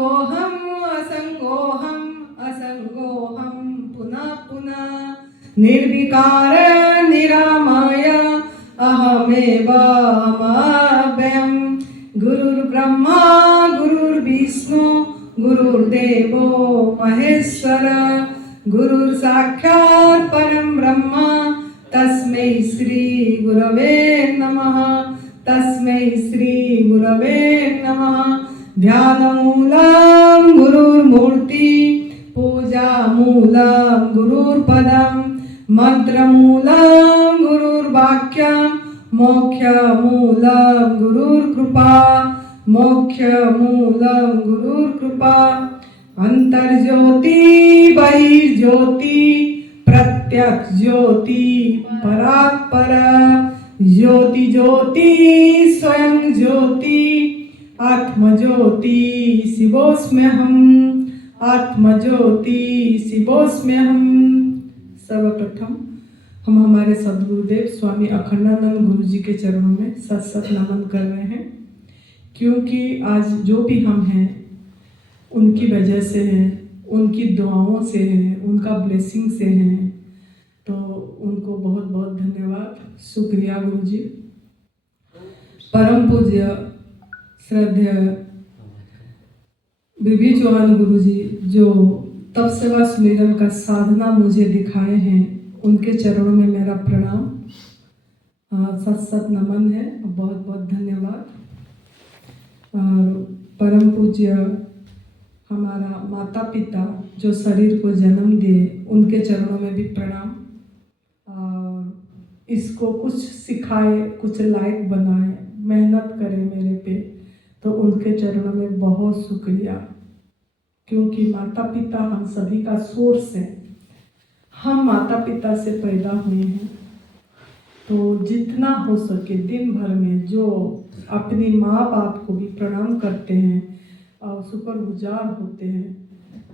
असंगोहम असंगोहम असंगोहम पुनः पुनः निर्विकार निरामय अहमेवाहमव्ययम् गुरुर्ब्रह्मा गुरुर्विष्णु गुरुर्देवो महेश्वर गुरुर्साक्षात् परं ब्रह्म तस्मै श्री गुरवे नमः तस्मै श्री गुरवे नमः ध्यानमूलं गुरुर्मूर्ति पूजामूलं गुरुर्पदं मंत्रमूलं गुरुर्वाक्यं मोक्षमूलं गुरुर्कृपा मोक्षमूलं गुरुर्कृपा अंतर्ज्योति बहिर्ज्योति प्रत्यक्ष ज्योति परात्पर ज्योति ज्योति स्वयं ज्योति आत्मज्योति शिवोऽस्म्यहम् आत्मज्योति शिवोऽस्म्यहम्। सर्वप्रथम हम हमारे सद्गुरुदेव स्वामी अखंडानंद गुरु जी के चरणों में सत सत नमन कर रहे हैं, क्योंकि आज जो भी हम हैं उनकी वजह से हैं, उनकी दुआओं से हैं, उनका ब्लेसिंग से हैं। तो उनको बहुत बहुत धन्यवाद, शुक्रिया गुरु जी। परम पूज्य श्रद्धेय बीबी चौहान गुरु जी जो तप सेवा सुमिरन का साधना मुझे दिखाए हैं, उनके चरणों में मेरा प्रणाम, सत सत नमन है, बहुत बहुत धन्यवाद। और परम पूज्य हमारा माता पिता जो शरीर को जन्म दिए, उनके चरणों में भी प्रणाम। और इसको कुछ सिखाए, कुछ लायक बनाए, मेहनत करे मेरे पे, तो उनके चरणों में बहुत शुक्रिया, क्योंकि माता पिता हम सभी का सोर्स है। हम माता पिता से पैदा हुए हैं, तो जितना हो सके दिन भर में जो अपनी माँ बाप को भी प्रणाम करते हैं और शुक्रगुजार होते हैं,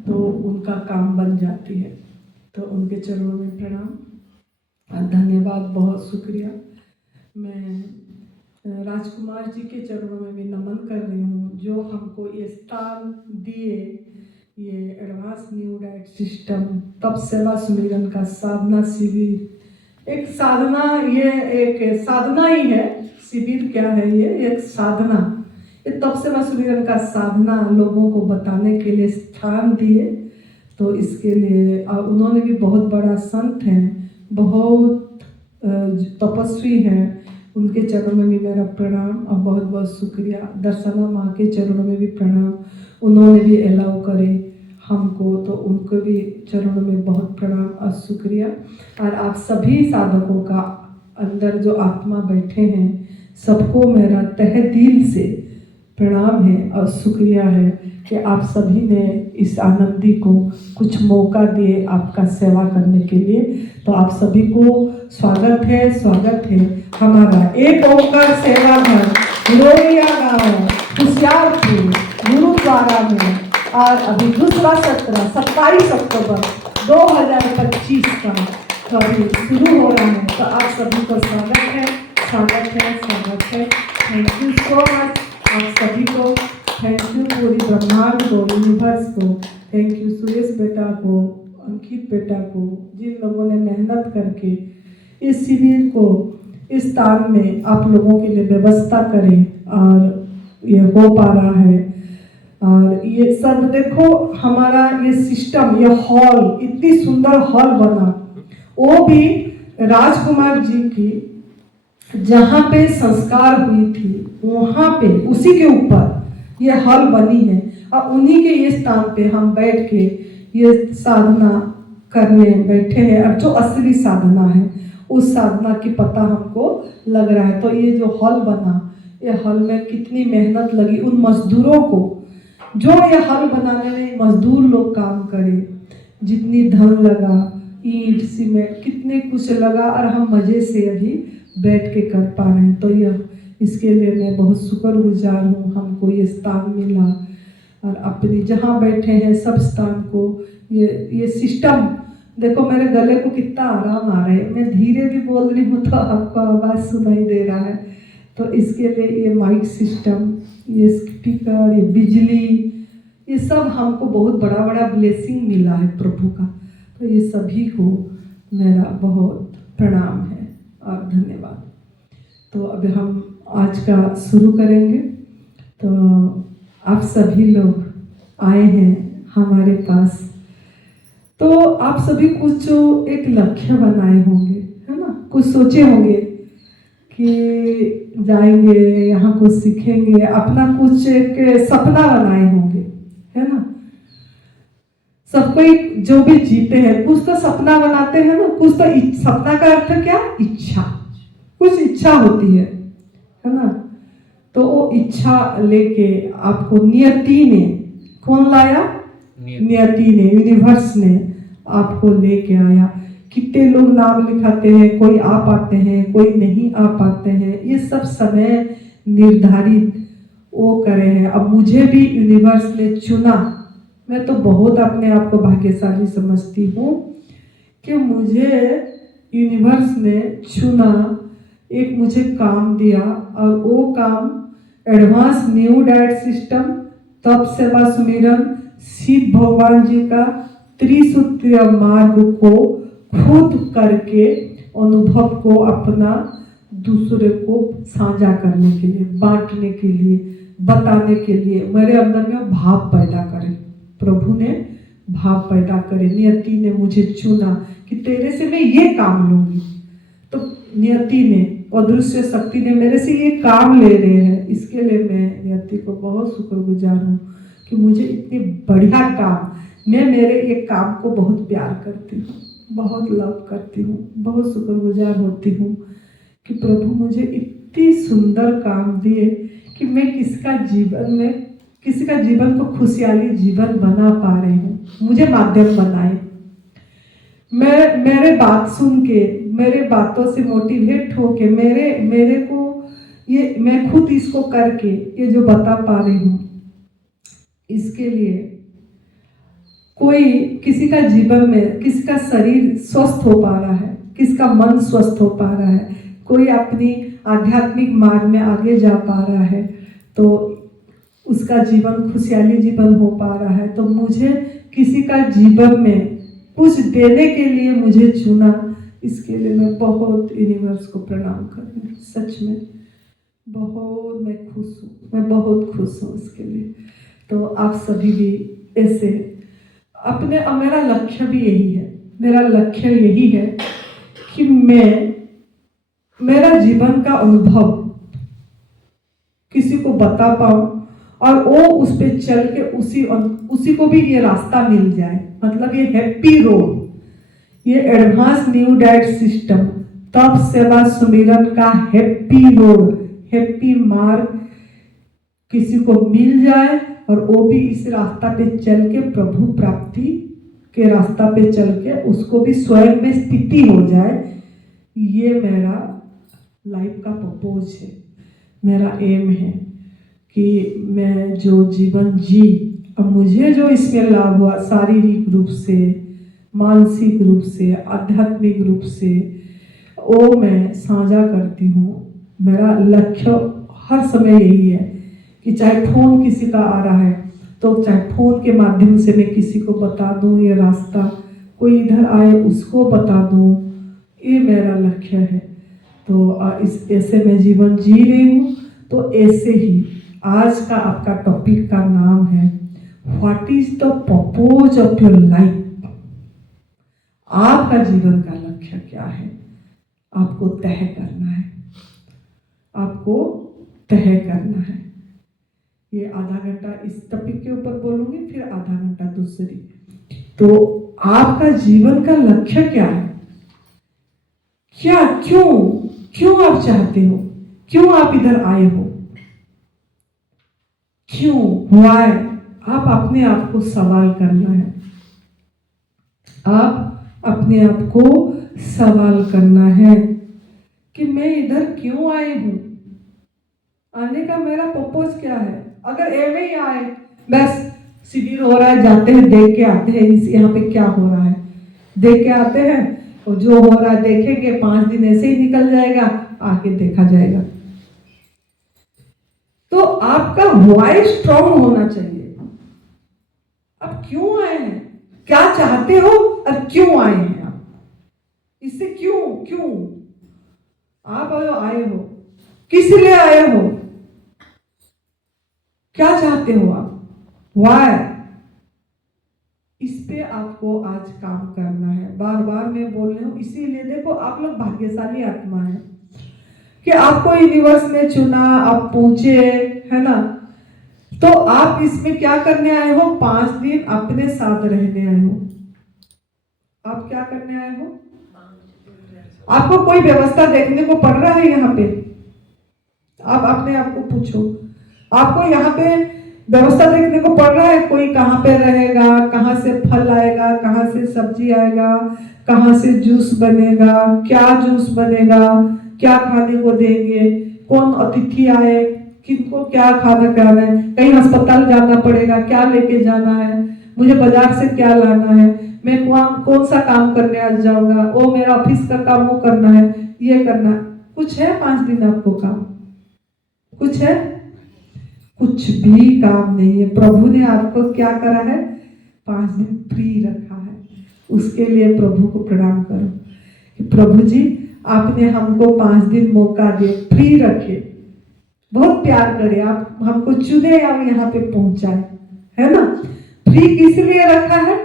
तो उनका काम बन जाती है। तो उनके चरणों में प्रणाम और धन्यवाद, बहुत शुक्रिया। मैं राजकुमार जी के चरणों में भी नमन कर रही हूँ, जो हमको ये स्थान दिए, ये एडवांस न्यू डाइट सिस्टम तप सेवा सुमिरन का साधना शिविर। एक साधना, ये एक साधना ही है, शिविर क्या है, ये एक साधना, ये तप सेवा सुमिरन का साधना लोगों को बताने के लिए स्थान दिए। तो इसके लिए उन्होंने भी बहुत बड़ा संत हैं, बहुत तपस्वी हैं, उनके चरणों में भी मेरा प्रणाम और बहुत बहुत शुक्रिया। दर्शना माँ के चरणों में भी प्रणाम, उन्होंने भी अलाउ करे हमको, तो उनको भी चरणों में बहुत प्रणाम और शुक्रिया। और आप सभी साधकों का अंदर जो आत्मा बैठे हैं, सबको मेरा तहे दिल से प्रणाम है और शुक्रिया है कि आप सभी ने इस आनंदी को कुछ मौका दिए आपका सेवा करने के लिए। तो आप सभी को स्वागत है हमारा एक ओंकार सेवा घर लोहिया गाँव होशियारपुर गुरुद्वारा में। और अभी दूसरा सत्र 27 अक्टूबर 2025 का कभी शुरू हो रहा है। तो आप सभी को स्वागत है। थैंक यू सो मच आप सभी को, थैंक यू पूरी ब्रह्मांड को, यूनिवर्स को, थैंक यू सुरेश बेटा को, अंकित बेटा को, जिन लोगों ने मेहनत करके इस शिविर को इस स्थान में आप लोगों के लिए व्यवस्था करें और ये हो पा रहा है। और ये सब देखो, हमारा ये सिस्टम, ये हॉल, इतनी सुंदर हॉल बना, वो भी राजकुमार जी की जहाँ पे संस्कार हुई थी, वहाँ पे उसी के ऊपर ये हॉल बनी है। और उन्हीं के ये स्थान पे हम बैठ के ये साधना करने बैठे हैं। और जो असली साधना है, उस साधना की पता हमको लग रहा है। तो ये जो हॉल बना, ये हॉल में कितनी मेहनत लगी उन मजदूरों को, जो ये हॉल बनाने में मजदूर लोग काम करे, जितनी धन लगा, ईंट सीमेंट कितने कुछ लगा, और हम मज़े से अभी बैठ के कर पा रहे हैं। तो यह इसके लिए मैं बहुत शुक्रगुजार हूँ, हमको ये स्थान मिला। और अपनी जहाँ बैठे हैं सब स्थान को ये सिस्टम देखो, मेरे गले को कितना आराम आ रहा है। मैं धीरे भी बोल रही हूँ तो आपको आवाज़ सुनाई दे रहा है। तो इसके लिए ये माइक सिस्टम, ये स्पीकर, ये बिजली, ये सब हमको बहुत बड़ा बड़ा ब्लेसिंग मिला है प्रभु का। तो ये सभी को मेरा बहुत प्रणाम है और धन्यवाद। तो अभी हम आज का शुरू करेंगे। तो आप सभी लोग आए हैं हमारे पास, तो आप सभी कुछ जो एक लक्ष्य बनाए होंगे, है ना, कुछ सोचे होंगे कि जाएंगे यहाँ कुछ सीखेंगे, अपना कुछ एक सपना बनाए होंगे, है ना। सब कोई जो भी जीते हैं कुछ तो सपना बनाते हैं ना, कुछ तो सपना का अर्थ क्या, इच्छा, कुछ इच्छा होती है ना। तो वो इच्छा लेके आपको नियति ने, कौन लाया, नियति ने, यूनिवर्स ने आपको लेके आया। कितने लोग नाम लिखाते हैं, कोई आ पाते हैं, कोई नहीं आ पाते हैं, ये सब समय निर्धारित वो करे हैं। अब मुझे भी यूनिवर्स ने चुना, मैं तो बहुत अपने आप को भाग्यशाली समझती हूँ कि मुझे यूनिवर्स ने चुना, एक मुझे काम दिया और वो काम एडवांस न्यू डाइट सिस्टम, तप सेवा सुमिरन, शिव भगवान जी का त्रिसूत्रीय मार्ग को खुद करके अनुभव को अपना दूसरे को साझा करने के लिए, बांटने के लिए, बताने के लिए मेरे अंदर में भाव पैदा करे। प्रभु ने भाव पैदा करे, नियति ने मुझे चुना कि तेरे से मैं ये काम लूंगी। तो नियति ने, अदृश्य शक्ति ने मेरे से ये काम ले रहे हैं, इसके लिए मैं नियति को बहुत शुक्रगुजार हूँ कि मुझे इतनी बढ़िया काम, मैं मेरे ये काम को बहुत प्यार करती हूँ, बहुत लव करती हूँ, बहुत शुक्रगुजार होती हूँ कि प्रभु मुझे इतनी सुंदर काम दिए कि मैं किसी का जीवन को खुशहाली जीवन बना पा रही हूँ, मुझे माध्यम बनाए। मेरे बात सुन के, मेरे बातों से मोटिवेट होके मेरे को ये, मैं खुद इसको करके ये जो बता पा रही हूँ, इसके लिए कोई किसी का जीवन में, किसी का शरीर स्वस्थ हो पा रहा है, किसका मन स्वस्थ हो पा रहा है, कोई अपनी आध्यात्मिक मार्ग में आगे जा पा रहा है, तो उसका जीवन खुशहाली जीवन हो पा रहा है। तो मुझे किसी का जीवन में कुछ देने के लिए मुझे चुना, इसके लिए मैं बहुत यूनिवर्स को प्रणाम कर रही हूँ। सच में बहुत मैं खुश हूँ, मैं बहुत खुश हूँ इसके लिए। तो आप सभी भी ऐसे अपने, मेरा लक्ष्य भी यही है, मेरा लक्ष्य यही है कि मैं मेरा जीवन का अनुभव किसी को बता पाऊँ और वो उस पे चल के उसी को भी ये रास्ता मिल जाए। मतलब ये हैप्पी रोड, ये एडवांस न्यू डाइट सिस्टम, तप सेवा सुमिरन का हैप्पी रोड, हैप्पी मार्ग किसी को मिल जाए और वो भी इस रास्ता पे चल के प्रभु प्राप्ति के रास्ता पे चल के उसको भी स्वयं में स्थिति हो जाए। ये मेरा लाइफ का पर्पोज है, मेरा एम है कि मैं जो जीवन जी, अब मुझे जो इसमें लाभ हुआ शारीरिक रूप से, मानसिक रूप से, आध्यात्मिक रूप से, वो मैं साझा करती हूँ। मेरा लक्ष्य हर समय यही है कि चाहे फोन किसी का आ रहा है तो चाहे फोन के माध्यम से मैं किसी को बता दूँ ये रास्ता, कोई इधर आए उसको बता दूँ, ये मेरा लक्ष्य है। तो इस ऐसे मैं जीवन जी रही हूँ। तो ऐसे ही आज का आपका टॉपिक का नाम है what is the purpose of your life. आपका जीवन का लक्ष्य क्या है, आपको तय करना है, आपको तय करना है। ये आधा घंटा इस टॉपिक के ऊपर बोलूंगी, फिर आधा घंटा दूसरी। तो आपका जीवन का लक्ष्य क्या है, क्या, क्यों आप चाहते हो, क्यों आप इधर आए हो, क्यों, व्हाई, आप अपने आप को सवाल करना है। आप अपने आप को सवाल करना है कि मैं इधर क्यों आई हूं, आने का मेरा पर्पस क्या है। अगर एवे ही आए, बस शिविर हो रहा है, जाते हैं, देख के आते हैं, यहाँ पे क्या हो रहा है, देख के आते हैं, और जो हो रहा है देखेंगे, 5 दिन ऐसे ही निकल जाएगा, आके देखा जाएगा। तो आपका व्हाई स्ट्रॉन्ग होना चाहिए। आप क्यों आए हैं, क्या चाहते हो और क्यों आए हैं आप, इससे क्यों क्यों आप आए हो, किस लिए आए हो, क्या चाहते हो आप, वाई, इस पे आपको आज काम करना है। बार बार मैं बोल रही हूँ, इसीलिए देखो आप लोग भाग्यशाली आत्मा है कि आपको यूनिवर्स ने चुना, आप पूछे, है ना। तो आप इसमें क्या करने आए हो, 5 दिन अपने साथ रहने आए हो। आप क्या करने आए हो, आपको कोई व्यवस्था देखने को पड़ रहा है यहाँ पे, आप अपने आप को पूछो, आपको यहाँ पे व्यवस्था देखने को पड़ रहा है, कोई कहाँ पे रहेगा, कहाँ से फल आएगा, कहाँ से सब्जी आएगा, कहाँ से जूस बनेगा, क्या जूस बनेगा, क्या खाने को देंगे, कौन अतिथि आए, किनको क्या खाना खिलाना है, कहीं अस्पताल जाना पड़ेगा, क्या लेके जाना है, मुझे बाजार से क्या लाना है, मैं कौन सा काम करने आ जाऊंगा, वो मेरा ऑफिस का काम वो करना है, ये करना है। कुछ है 5 दिन आपको काम, कुछ है, कुछ भी काम नहीं है। प्रभु ने आपको क्या करा है, 5 दिन फ्री रखा है। उसके लिए प्रभु को प्रणाम करो कि प्रभु जी आपने हमको 5 दिन मौका दे, फ्री रखे, बहुत प्यार करे, आप हमको चुने और यहाँ पे पहुंचाए, है ना। फ्री किस लिए रखा है,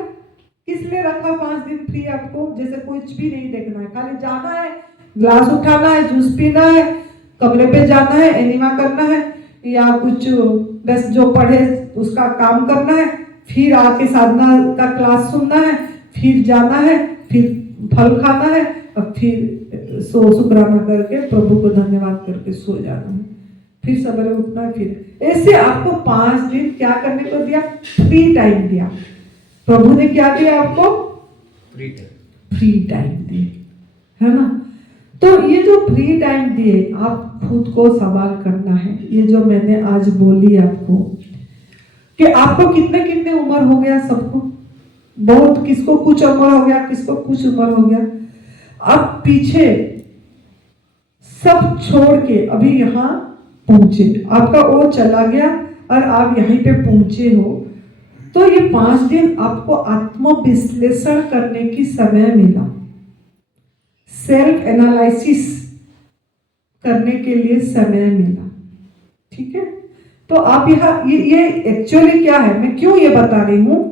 किस लिए रखा 5 दिन फ्री आपको, जैसे कुछ भी नहीं देखना है, खाली जाना है, ग्लास उठाना है, जूस पीना है, कमरे पे जाना है, एनिमा करना है, या कुछ बस जो पढ़े उसका काम करना है, फिर आके साधना का क्लास सुनना है, फिर जाना है, फिर फल खाना है, और फिर शुक्राना करके प्रभु को धन्यवाद करके सो जाना है, फिर सवेरे उठना है। फिर ऐसे आपको 5 दिन क्या करने को दिया, फ्री टाइम दिया। प्रभु ने क्या दिया आपको, फ्री टाइम दिए, है ना। तो ये जो फ्री टाइम दिए, आप खुद को सवाल करना है, ये जो मैंने आज बोली आपको कि आपको कितने कितने उम्र हो गया, सबको बहुत, किसको कुछ उम्र हो गया, किसको कुछ उम्र हो गया, आप पीछे सब छोड़ के अभी यहाँ पहुंचे, आपका वो चला गया और आप यहीं पे पहुंचे हो। तो ये 5 दिन आपको आत्मविश्लेषण करने की समय मिला, सेल्फ एनालिसिस करने के लिए समय मिला, ठीक है। तो आप यहाँ ये एक्चुअली क्या है, मैं क्यों ये बता रही हूँ,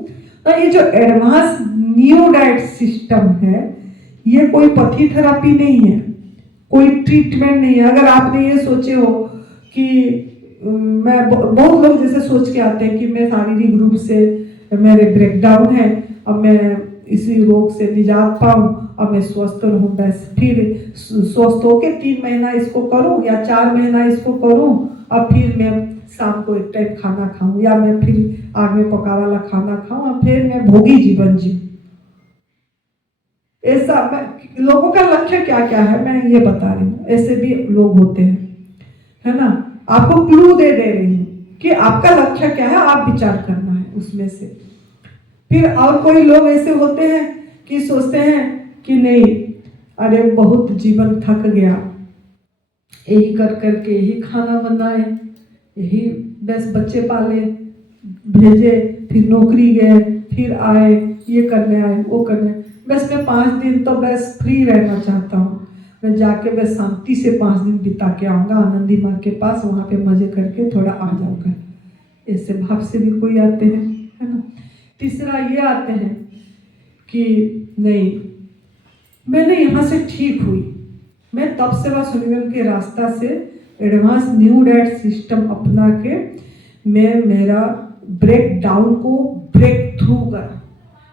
तो ये जो एडवांस न्यू डाइट सिस्टम है, ये कोई पथी थेरापी नहीं है, कोई ट्रीटमेंट नहीं है। अगर आपने ये सोचे हो कि मैं, बहुत लोग जैसे सोच के आते हैं कि मैं शारीरिक रूप से मेरे ब्रेकडाउन है, अब मैं इसी रोग से निजात पाऊं, अब मैं स्वस्थ रहूं, बस फिर स्वस्थ होके 3 महीना इसको करूं या 4 महीना इसको करूं, अब फिर मैं शाम को एक टाइम खाना खाऊं, या मैं फिर आग में पका वाला खाना खाऊं, और फिर मैं भोगी जीवन जीऊं। ऐसा लोगों का लक्ष्य क्या क्या है मैं ये बता रही हूँ, ऐसे भी लोग होते हैं, है ना। आपको क्लू दे रही हूँ कि आपका लक्ष्य क्या है, आप विचार करना है उसमें से। फिर और कोई लोग ऐसे होते हैं कि सोचते हैं कि नहीं, अरे बहुत जीवन थक गया, यही कर करके यही खाना बनाए, यही बस बच्चे पाले भेजे, फिर नौकरी गए, फिर आए, ये करने आए, वो करने, बस मैं 5 दिन तो बस फ्री रहना चाहता हूँ, मैं जाके बस शांति से 5 दिन बिता के आऊँगा आनंदी माँ के पास, वहाँ पे मजे करके थोड़ा आ जाऊँगा। ऐसे भाव से भी कोई आते हैं, है ना। तीसरा ये आते हैं कि नहीं, मैंने यहाँ से ठीक हुई, मैं तप सेवा सुनिवन के रास्ता से एडवांस न्यू डाइट सिस्टम अपना के मैं मेरा ब्रेक डाउन को ब्रेक थ्रू करा,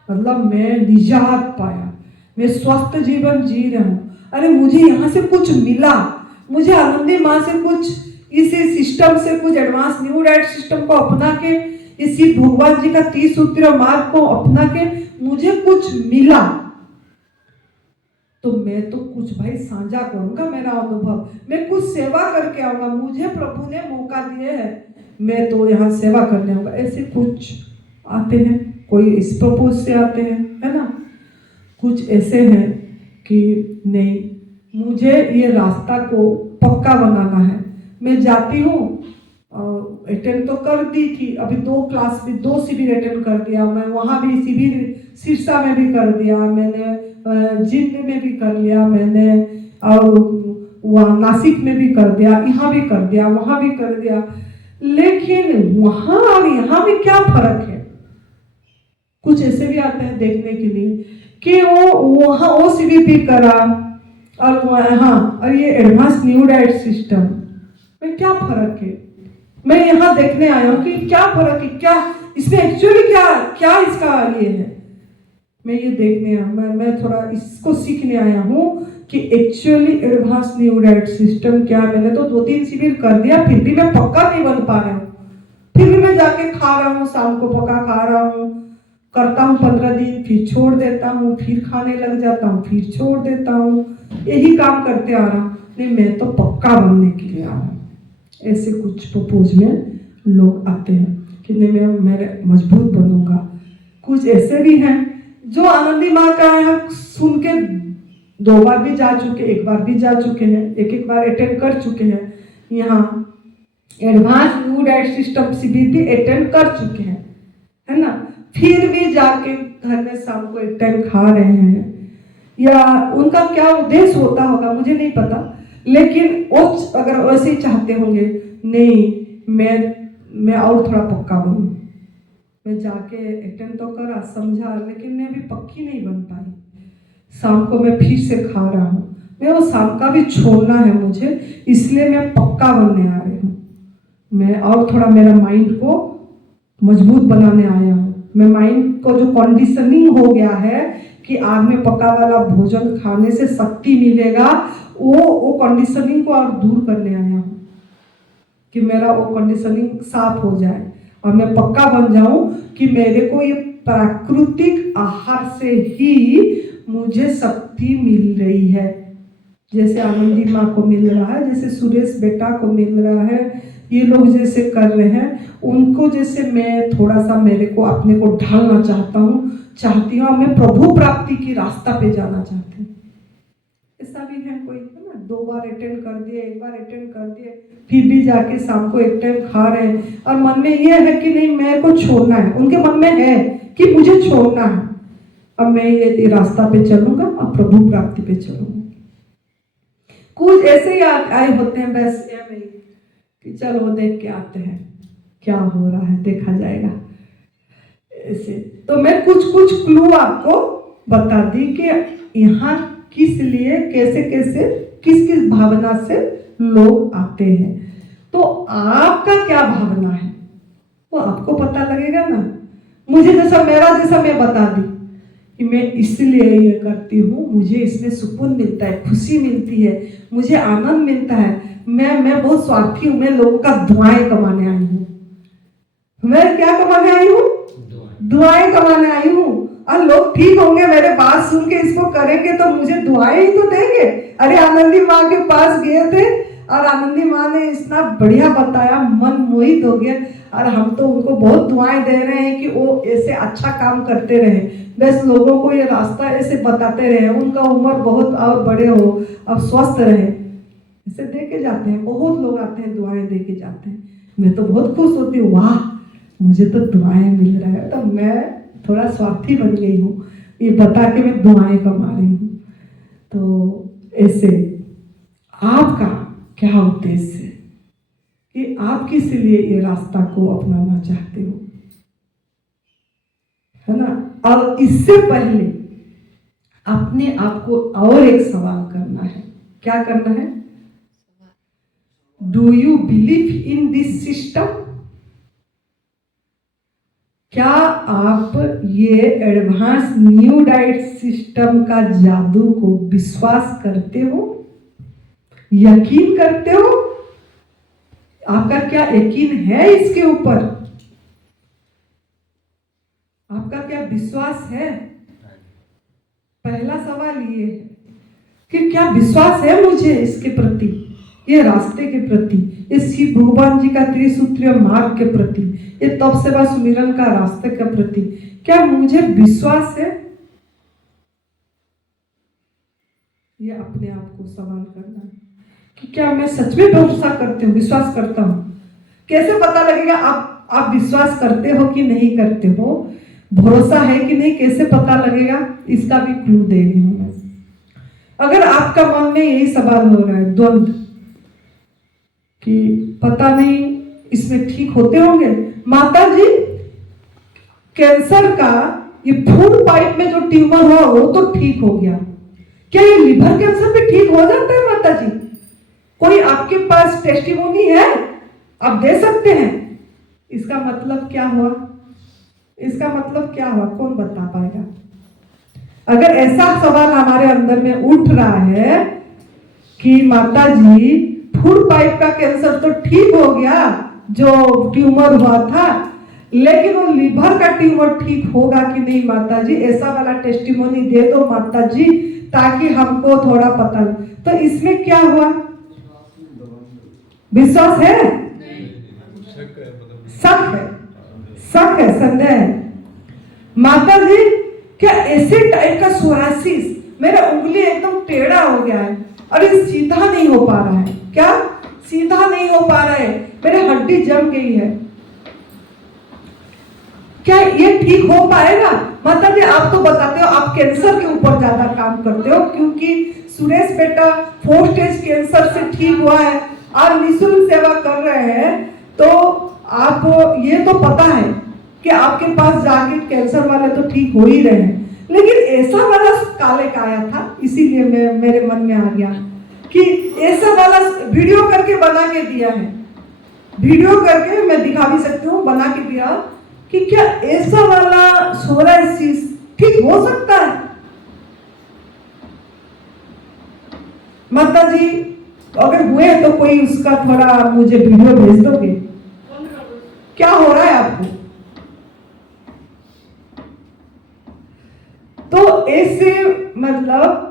मतलब मैं निजात पाया, मैं स्वस्थ जीवन जी रहा हूँ। अरे मुझे यहाँ से कुछ मिला, मुझे आनंदी माँ से कुछ, इसी सिस्टम से कुछ एडवांस न्यू डाइट सिस्टम को अपना के, इसी भगवान जी का 30 सूत्र मार्ग को अपना के मुझे कुछ मिला, तो मैं तो कुछ भाई साझा करूंगा मेरा अनुभव, मैं कुछ सेवा करके आऊंगा, मुझे प्रभु ने मौका दिए है, मैं तो यहाँ सेवा करने आऊंगा। ऐसे कुछ आते हैं, कोई इस प्रपोज से आते हैं, है ना। कुछ ऐसे हैं कि नहीं, मुझे ये रास्ता को पक्का बनाना है, मैं जाती हूँ अटेंड तो कर दी थी, अभी 2 क्लास भी 2 शिविर अटेंड कर दिया मैं, वहाँ भी शिविर सिरसा में भी कर दिया मैंने, जिंद में भी कर लिया मैंने, और वहाँ नासिक में भी कर दिया, यहाँ भी कर दिया, वहाँ भी कर दिया। लेकिन वहाँ और यहाँ में क्या फर्क है? कुछ ऐसे भी आते हैं देखने के लिए कि वो वहाँ वो शिविर भी करा और वहाँ, और ये एडवांस न्यू डाइट सिस्टम में क्या फर्क है? मैं यहाँ देखने आया हूँ कि क्या फर्क है, क्या इसमें एक्चुअली क्या क्या इसका ये है। मैं ये देखने आया, मैं थोड़ा इसको सीखने आया हूँ कि actually advance new diet system क्या। मैंने तो 2-3 शिविर कर दिया, फिर भी मैं पक्का नहीं बन पा रहा हूँ। फिर भी मैं जाके खा रहा हूँ, शाम को पक्का खा रहा हूँ, करता हूँ 15 दिन, फिर छोड़ देता हूँ, फिर खाने लग जाता हूँ, फिर छोड़ देता हूँ, यही काम करते आ रहा हूँ। नहीं, मैं तो पक्का बनने के लिए आ रहा हूँ। ऐसे कुछ प्रपोज में लोग आते हैं कि नहीं मैं मजबूत बनूंगा। कुछ ऐसे भी हैं जो आनंदी माँ का यहाँ सुन के 2 बार भी जा चुके, 1 बार भी जा चुके हैं, एक बार अटेंड कर चुके हैं, यहाँ एडवांस न्यू डाइट सिस्टम शिविर भी अटेंड कर चुके हैं, है ना। फिर भी जाके घर में शाम को एक टाइम खा रहे हैं, या उनका क्या उद्देश्य होता होगा मुझे नहीं पता, लेकिन वो अगर वैसे ही चाहते होंगे, नहीं मैं और थोड़ा पक्का बनूं। मैं जाके अटेंड तो करा, समझा, लेकिन मैं अभी पक्की नहीं बन पाई। शाम को मैं फिर से खा रहा हूँ, मैं वो शाम का भी छोड़ना है मुझे, इसलिए मैं पक्का बनने आ रही हूँ। मैं और थोड़ा मेरा माइंड को मजबूत बनाने आया हूँ। मैं माइंड को जो कंडीशनिंग हो गया है कि आग में पका वाला भोजन खाने से शक्ति मिलेगा, वो कंडीशनिंग को और दूर करने आया हूँ कि मेरा वो कंडीशनिंग साफ हो जाए और मैं पक्का बन जाऊं कि मेरे को ये प्राकृतिक आहार से ही मुझे शक्ति मिल रही है। जैसे आनंदी माँ को मिल रहा है, जैसे सुरेश बेटा को मिल रहा है, ये लोग जैसे कर रहे हैं, उनको जैसे मैं थोड़ा सा मेरे को अपने को ढालना चाहती हूँ। मैं प्रभु प्राप्ति की रास्ता पे जाना चाहती हूँ। ऐसा भी है कोई, है ना, 2 बार अटेंड कर दिए, 1 बार अटेंड कर दिए, फिर भी जाके शाम को एक टाइम खा रहे हैं और मन में ये है कि नहीं मेरे को छोड़ना है। उनके मन में है कि मुझे छोड़ना है, अब मैं ये रास्ता पे चलूंगा और प्रभु प्राप्ति पे चलूंगा। कुछ ऐसे ही आए होते हैं बस ये में कि चलो देख के आते हैं क्या हो रहा है, देखा जाएगा ऐसे। तो मैं कुछ क्लू आपको बता दी कि यहाँ किस लिए, कैसे कैसे, किस किस भावना से लोग आते हैं। तो आपका क्या भावना है वो आपको पता लगेगा ना। मुझे जैसा मैं बता दी कि मैं इसलिए ये करती हूँ, मुझे इसमें सुकून मिलता है, खुशी मिलती है, मुझे आनंद मिलता है। मैं बहुत स्वार्थी हूँ, मैं लोगों का दुआएं कमाने आई हूँ। मैं क्या कमाने आई हूँ? दुआएं कमाने आई हूँ। और लोग ठीक होंगे, मेरे बात सुन के इसको करेंगे तो मुझे दुआएं ही तो देंगे। अरे आनंदी माँ के पास गए थे और आनंदी माँ ने इतना बढ़िया बताया, मन मोहित हो गया। और हम तो उनको बहुत दुआएं दे रहे हैं कि वो ऐसे अच्छा काम करते रहे, बस लोगों को ये रास्ता ऐसे बताते रहे, उनका उम्र बहुत और बड़े हो, अब स्वस्थ रहे, ऐसे दे के जाते हैं। बहुत लोग आते हैं, दुआएं दे के जाते हैं। मैं तो बहुत खुश होती हूँ, वाह मुझे तो दुआएं मिल रहा है। तो मैं थोड़ा स्वार्थी बन गई हूँ, ये बता के मैं दुआएं कमा रही हूँ। तो ऐसे आपका क्या उद्देश्य है कि आप किस लिए ये रास्ता को अपनाना चाहते हो, है ना। और इससे पहले अपने आप को और एक सवाल करना है। क्या करना है? Do you believe in this system? क्या आप ये एडवांस न्यू डाइट सिस्टम का जादू को विश्वास करते हो, यकीन करते हो? आपका क्या यकीन है इसके ऊपर? आपका क्या विश्वास है? पहला सवाल ये है कि क्या विश्वास है मुझे इसके प्रति, ये रास्ते के प्रति, ये शिव भगवान जी का त्रिसूत्रीय मार्ग के प्रति, ये तप सेवा सुमिरन का रास्ते के प्रति क्या मुझे विश्वास है? ये अपने आप को सवाल करना है कि क्या मैं सच में भरोसा करती हूँ, विश्वास करता हूँ। कैसे पता लगेगा? आप विश्वास करते हो कि नहीं करते हो, भरोसा है कि नहीं, कैसे पता लगेगा? इसका भी क्लू दे रही हूं मैं। अगर आपका मन में यही सवाल हो रहा है, द्वंद, कि पता नहीं इसमें ठीक होते होंगे, माता जी कैंसर का ये फूड पाइप में जो ट्यूमर हुआ वो तो ठीक हो गया, क्या ये लिवर कैंसर भी ठीक हो जाता है माता जी? कोई आपके पास टेस्टिमोनी है, आप दे सकते हैं? इसका मतलब क्या हुआ? इसका मतलब क्या हुआ? कौन बता पाएगा? अगर ऐसा सवाल हमारे अंदर में उठ रहा है कि माता जी फूड पाइप का कैंसर तो ठीक हो गया जो ट्यूमर हुआ था, लेकिन वो लिवर का ट्यूमर ठीक होगा कि नहीं माता जी, ऐसा वाला टेस्टिमोनी दे दो माता जी, ताकि हमको थोड़ा पता। तो इसमें क्या हुआ? विश्वास है? शक है, शक है, संदेह है। माता जी क्या ऐसे टाइप का सोरासिस, मेरा उंगली एकदम टेढ़ा हो गया है और ये सीधा नहीं हो पा रहा है, क्या सीधा नहीं हो पा रहा है, मेरे हड्डी जम गई है, क्या ये ठीक हो पाएगा? माता जी आप तो बताते हो आप कैंसर के ऊपर ज्यादा काम करते हो, क्योंकि सुरेश बेटा 4 स्टेज कैंसर से ठीक हुआ है, आप निःशुल्क सेवा कर रहे हैं, तो आप ये तो पता है कि आपके पास जाके कैंसर वाले तो ठीक हो ही रहे हैं, लेकिन ऐसा वाला काले का आया था, इसीलिए मेरे मन में आ गया कि ऐसा वाला वीडियो करके बना के दिया है, वीडियो करके मैं दिखा भी सकती हूँ, बना के दिया कि क्या ऐसा वाला सोरासिस ठीक हो सकता है? माता जी अगर हुए तो कोई उसका थोड़ा मुझे वीडियो भेज दोगे, क्या हो रहा है आपको? तो ऐसे मतलब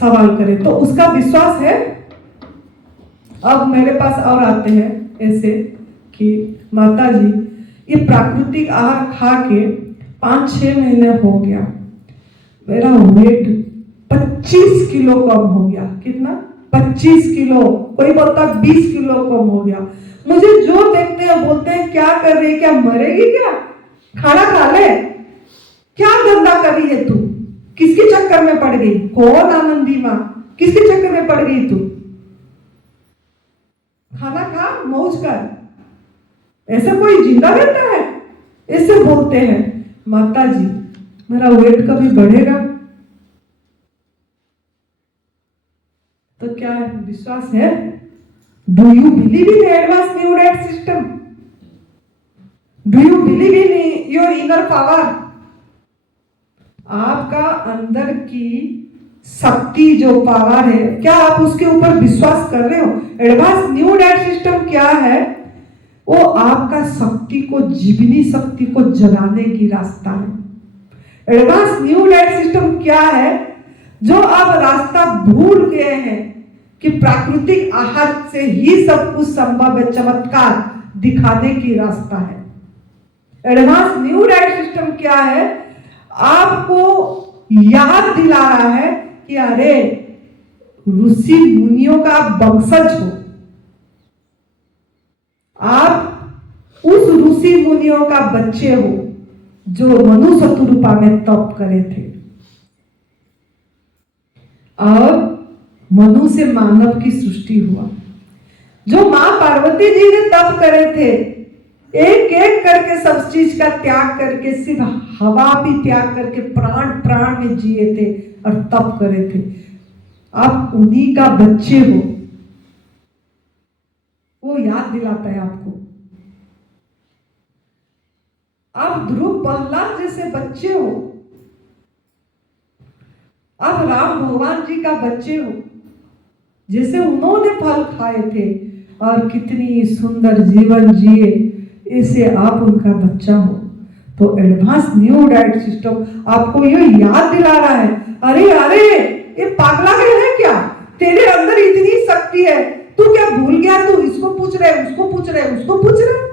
सवाल करें तो उसका विश्वास है। अब मेरे पास और आते हैं ऐसे कि माता जी ये प्राकृतिक आहार खा के 5-6 महीने हो गया, मेरा वेट 25 किलो कम हो गया। कितना? 25 किलो, कोई बोलता 20 किलो कम हो गया। मुझे जो देखते हैं बोलते हैं क्या कर रही है, क्या मरेगी क्या, खाना खा ले, क्या धंधा कर रही है तू, किसके चक्कर में पड़ गई? कौन आनंदी माँ, किसके चक्कर में पड़ गई तू? खाना खा, मौज कर, ऐसे कोई जिंदा रहता है? ऐसे बोलते हैं। माता जी मेरा वेट कभी बढ़ेगा तो क्या विश्वास है? Do you believe in advance new diet system? Do you believe in your inner power? आपका अंदर की शक्ति जो पावर है, क्या आप उसके ऊपर विश्वास कर रहे हो? एडवांस न्यू डाइट सिस्टम क्या है? वो आपका शक्ति को, जीवनी शक्ति को जगाने की रास्ता है। एडवांस न्यू डाइट सिस्टम क्या है? जो आप रास्ता भूल गए हैं कि प्राकृतिक आहार से ही सब कुछ संभव है, चमत्कार दिखाने की रास्ता है। एडवांस न्यू डाइट सिस्टम क्या है? आपको याद दिला रहा है कि अरे ऋषि मुनियों का वंशज हो, आप उस ऋषि मुनियों का बच्चे हो जो मनु शतरूपा में तप करे थे, और मनु से मानव की सृष्टि हुआ। जो मां पार्वती जी ने तप करे थे, एक एक करके सब चीज का त्याग करके, सिर्फ हवा भी त्याग करके प्राण प्राण में जिए थे और तप करे थे। आप उन्हीं का बच्चे हो, वो याद दिलाता है आपको। आप ध्रुव प्रहलाद जैसे बच्चे हो, आप राम भगवान जी का बच्चे हो, जैसे उन्होंने फल खाए थे और कितनी सुंदर जीवन जिए, ऐसे आप उनका बच्चा हो। तो एडवांस न्यू डाइट सिस्टम आपको ये याद दिला रहा है, अरे अरे ये पागला है क्या, तेरे अंदर इतनी शक्ति है, तू क्या भूल गया? तू इसको पूछ रहे, उसको पूछ रहे, उसको पूछ रहे।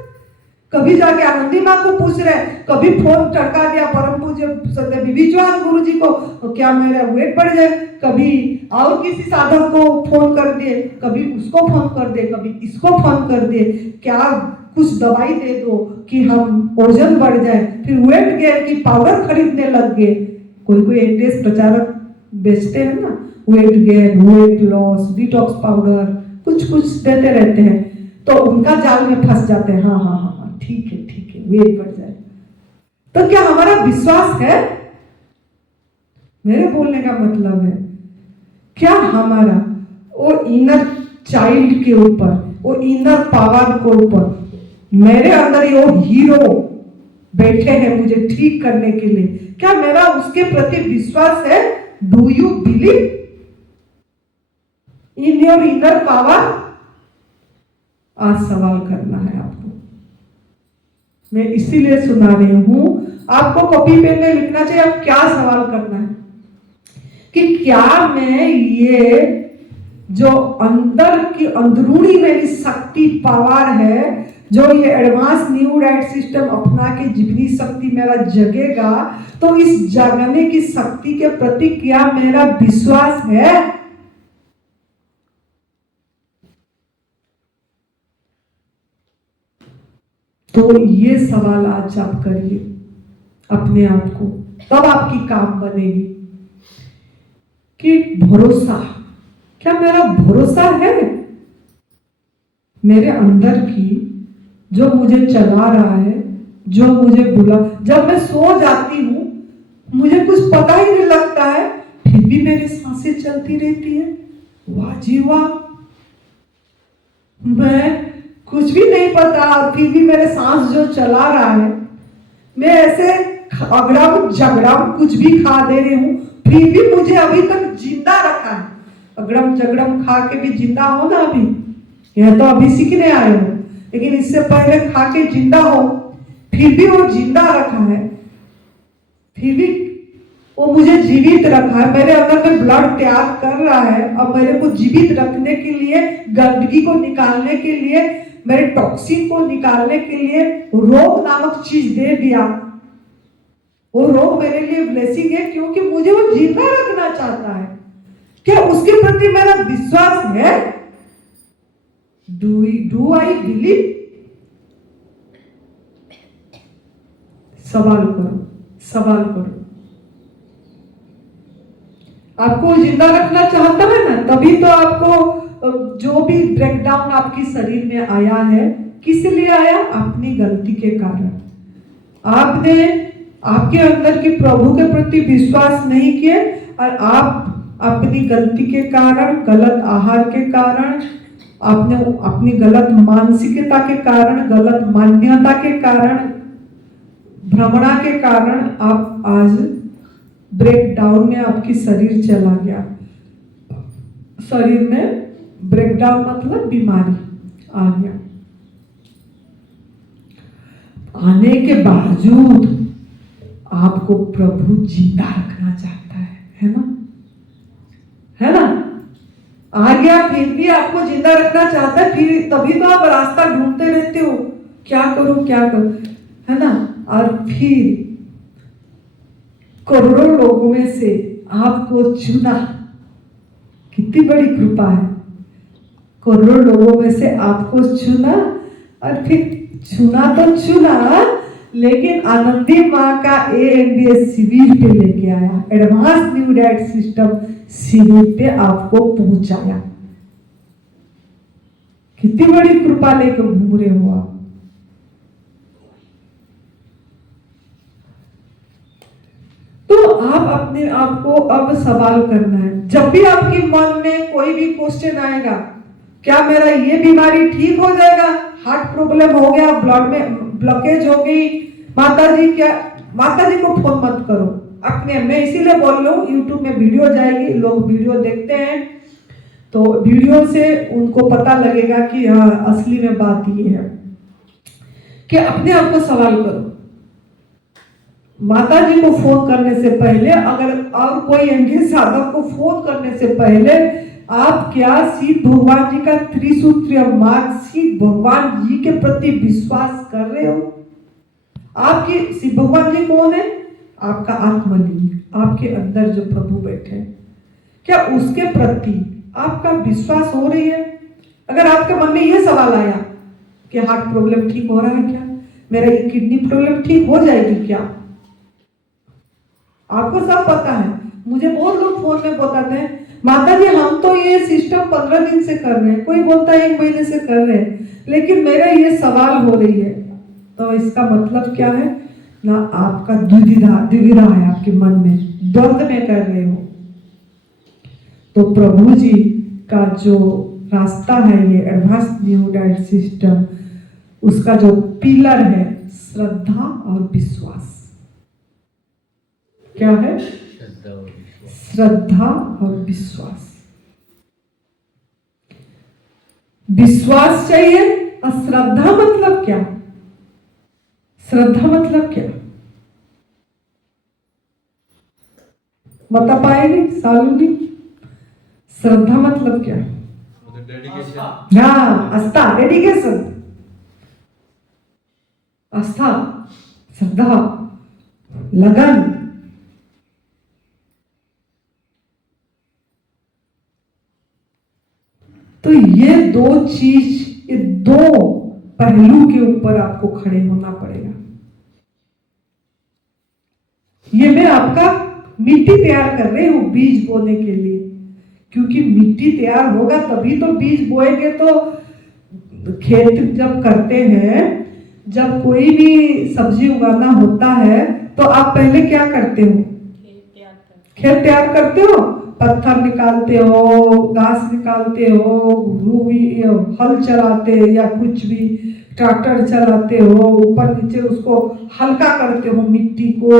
कभी जाके आनंदी माँ को पूछ रहे, कभी फोन टड़का दिया परम पूज्य सत्य विविजवान गुरु जी को, तो क्या मेरा वेट बढ़ जाए, कभी और किसी साधक को फोन कर दिए, कभी उसको फोन कर दे, कभी इसको फोन कर दे, क्या कुछ दवाई दे दो कि हम वजन बढ़ जाए, फिर वेट गेन की पाउडर खरीदने लग गए। कोई कोई एंटीएस प्रचारक बेचते हैं ना, weight gain, weight loss, detox powder, कुछ कुछ देते रहते हैं, तो उनका जाल में फंस जाते हैं। हाँ हाँ हाँ हाँ, ठीक है वेट बढ़ जाए। तो क्या हमारा विश्वास है? मेरे बोलने का मतलब है, क्या हमारा वो इनर चाइल्ड के ऊपर, वो इनर पावर के ऊपर, मेरे अंदर ये वो हीरो बैठे हैं मुझे ठीक करने के लिए, क्या मेरा उसके प्रति विश्वास है? Do you believe in your inner power? आज सवाल करना है आपको। मैं इसीलिए सुना रही हूं, आपको कॉपी पेन में लिखना चाहिए अब क्या सवाल करना है, कि क्या मैं ये जो अंदर की अंदरूनी मेरी शक्ति पावर है, जो ये एडवांस न्यू डाइट सिस्टम अपना के जीवनी शक्ति मेरा जगेगा, तो इस जागने की शक्ति के प्रति क्या मेरा विश्वास है? तो ये सवाल आज आप करिए अपने आप को, तब आपकी काम बनेगी कि भरोसा, क्या मेरा भरोसा है मेरे अंदर की, जो मुझे चला रहा है, जो मुझे बुला, जब मैं सो जाती हूं मुझे कुछ पता ही नहीं लगता है, फिर भी मेरी सांसें चलती रहती है। वाह जी वाह, मैं कुछ भी नहीं पता और फिर भी मेरे सांस जो चला रहा है, मैं ऐसे अगड़म जगड़म कुछ भी खा दे रही हूँ, फिर भी मुझे अभी तक जिंदा रखा है। अगड़म जगड़म खा के भी जिंदा हो ना, अभी यह तो अभी सीखने आए हो, लेकिन इससे पहले खा के जिंदा हो, फिर भी वो जिंदा रखा है, फिर भी वो मुझे जीवित रखा है, मेरे अंदर में ब्लड त्याग कर रहा है, और मेरे को जीवित रखने के लिए, गंदगी को निकालने के लिए, मेरे टॉक्सिन को निकालने के लिए रोग नामक चीज दे दिया। वो रोग मेरे लिए ब्लेसिंग है, क्योंकि मुझे वो जिंदा रखना चाहता है। क्या उसके प्रति मेरा विश्वास है? Do I believe? सवाल करो। आपको जिंदा रखना चाहता है ना, तभी तो आपको जो भी ब्रेकडाउन आपकी शरीर में आया है, किस लिए आया? अपनी गलती के कारण। आपने आपके अंदर के प्रभु के प्रति विश्वास नहीं किया, और आप अपनी गलती के कारण, गलत आहार के कारण, आपने अपनी गलत मानसिकता के कारण, गलत मान्यता के कारण, भ्रमणा के कारण आप आज ब्रेकडाउन में आपकी शरीर चला गया। शरीर में ब्रेकडाउन मतलब बीमारी आ गया। आने के बावजूद आपको प्रभु जिंदा रखना चाहता है ना? है ना? आ गया, फिर भी आपको जिंदा रखना चाहता है, फिर तभी तो आप रास्ता ढूंढते रहते हो, क्या करूं, है ना? और फिर करोड़ों लोगों में से आपको चुना, कितनी बड़ी कृपा है। करोड़ों लोगों में से आपको चुना, और फिर चुना, लेकिन आनंदी माँ का AMDS शिविर पे लेके आया, एडवांस न्यू डाइट सिस्टम शिविर पे आपको पहुंचाया। कितनी बड़ी कृपा लेकर घूम रहे हो आप। तो आप अपने आप को अब सवाल करना है, जब भी आपके मन में कोई भी क्वेश्चन आएगा, क्या मेरा ये बीमारी ठीक हो जाएगा? हार्ट प्रॉब्लम हो गया, ब्लड में ब्लॉकेज हो गई, माता जी को फोन मत करो अपने। मैं इसीलिए बोल रहा हूँ, यूट्यूब में वीडियो जाएगी, लोग वीडियो देखते हैं, तो वीडियो से उनको पता लगेगा कि हाँ, असली में बात ये है कि अपने आप को सवाल करो। माता जी को फोन करने से पहले, अगर और कोई एंगेज साधक को फोन करने से पहले, आप क्या शिव भगवान जी का त्रिसूत्रीय मार्ग शिव भगवान जी के प्रति विश्वास कर रहे हो? आपके शिव भगवान जी कौन है? आपका आत्मलिंग, आपके अंदर जो प्रभु बैठे हैं, क्या उसके प्रति आपका विश्वास हो रही है? अगर आपके मन में यह सवाल आया कि हार्ट प्रॉब्लम ठीक हो रहा है क्या, मेरा ये किडनी प्रॉब्लम ठीक हो जाएगी क्या, आपको सब पता है। मुझे बहुत लोग फोन में बताते हैं, माता जी हम तो ये सिस्टम 15 दिन से कर रहे हैं, कोई बोलता है 1 महीने से कर रहे हैं, लेकिन मेरा ये सवाल हो रही है। तो इसका मतलब क्या है ना, आपका दुविधा है आपके मन में, द्वंद में कर रहे हो। तो प्रभु जी का जो रास्ता है, ये एडवांस न्यू डाइट सिस्टम, उसका जो पिलर है श्रद्धा और विश्वास। क्या है? श्रद्धा और विश्वास। विश्वास चाहिए और श्रद्धा मतलब क्या? श्रद्धा मतलब क्या बता पाएगी सालूनी? श्रद्धा मतलब क्या? हाँ, आस्था, डेडिकेशन, आस्था, श्रद्धा, लगन। तो ये दो चीज, ये दो पहलू के ऊपर आपको खड़े होना पड़ेगा। ये मैं आपका मिट्टी तैयार कर रही हूं बीज बोने के लिए, क्योंकि मिट्टी तैयार होगा तभी तो बीज बोएंगे। तो खेत जब करते हैं, जब कोई भी सब्जी उगाना होता है, तो आप पहले क्या करते हो? खेत तैयार करते हो, पत्थर निकालते हो, घास निकालते हो, हल चलाते या कुछ भी ट्रैक्टर चलाते हो, ऊपर नीचे उसको हल्का करते हो, मिट्टी को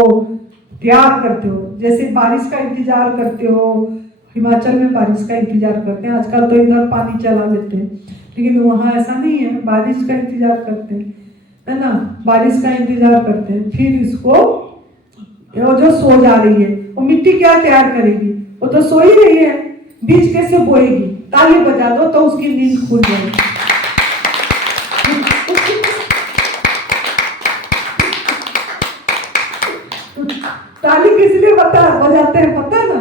तैयार करते हो। जैसे बारिश का इंतजार करते हो, हिमाचल में बारिश का इंतजार करते हैं, आजकल तो इधर पानी चला लेते हैं, लेकिन वहाँ ऐसा नहीं है, बारिश का इंतजार करते हैं, है ना, बारिश का इंतजार करते हैं। फिर इसको जो सो जा रही है वो मिट्टी क्या तैयार करेगी? वो तो सो ही रही है, बीज कैसे बोएगी? ताली बजा दो तो उसकी नींद खुल जाएगी। ताली किस लिए बजाते हैं पता ना?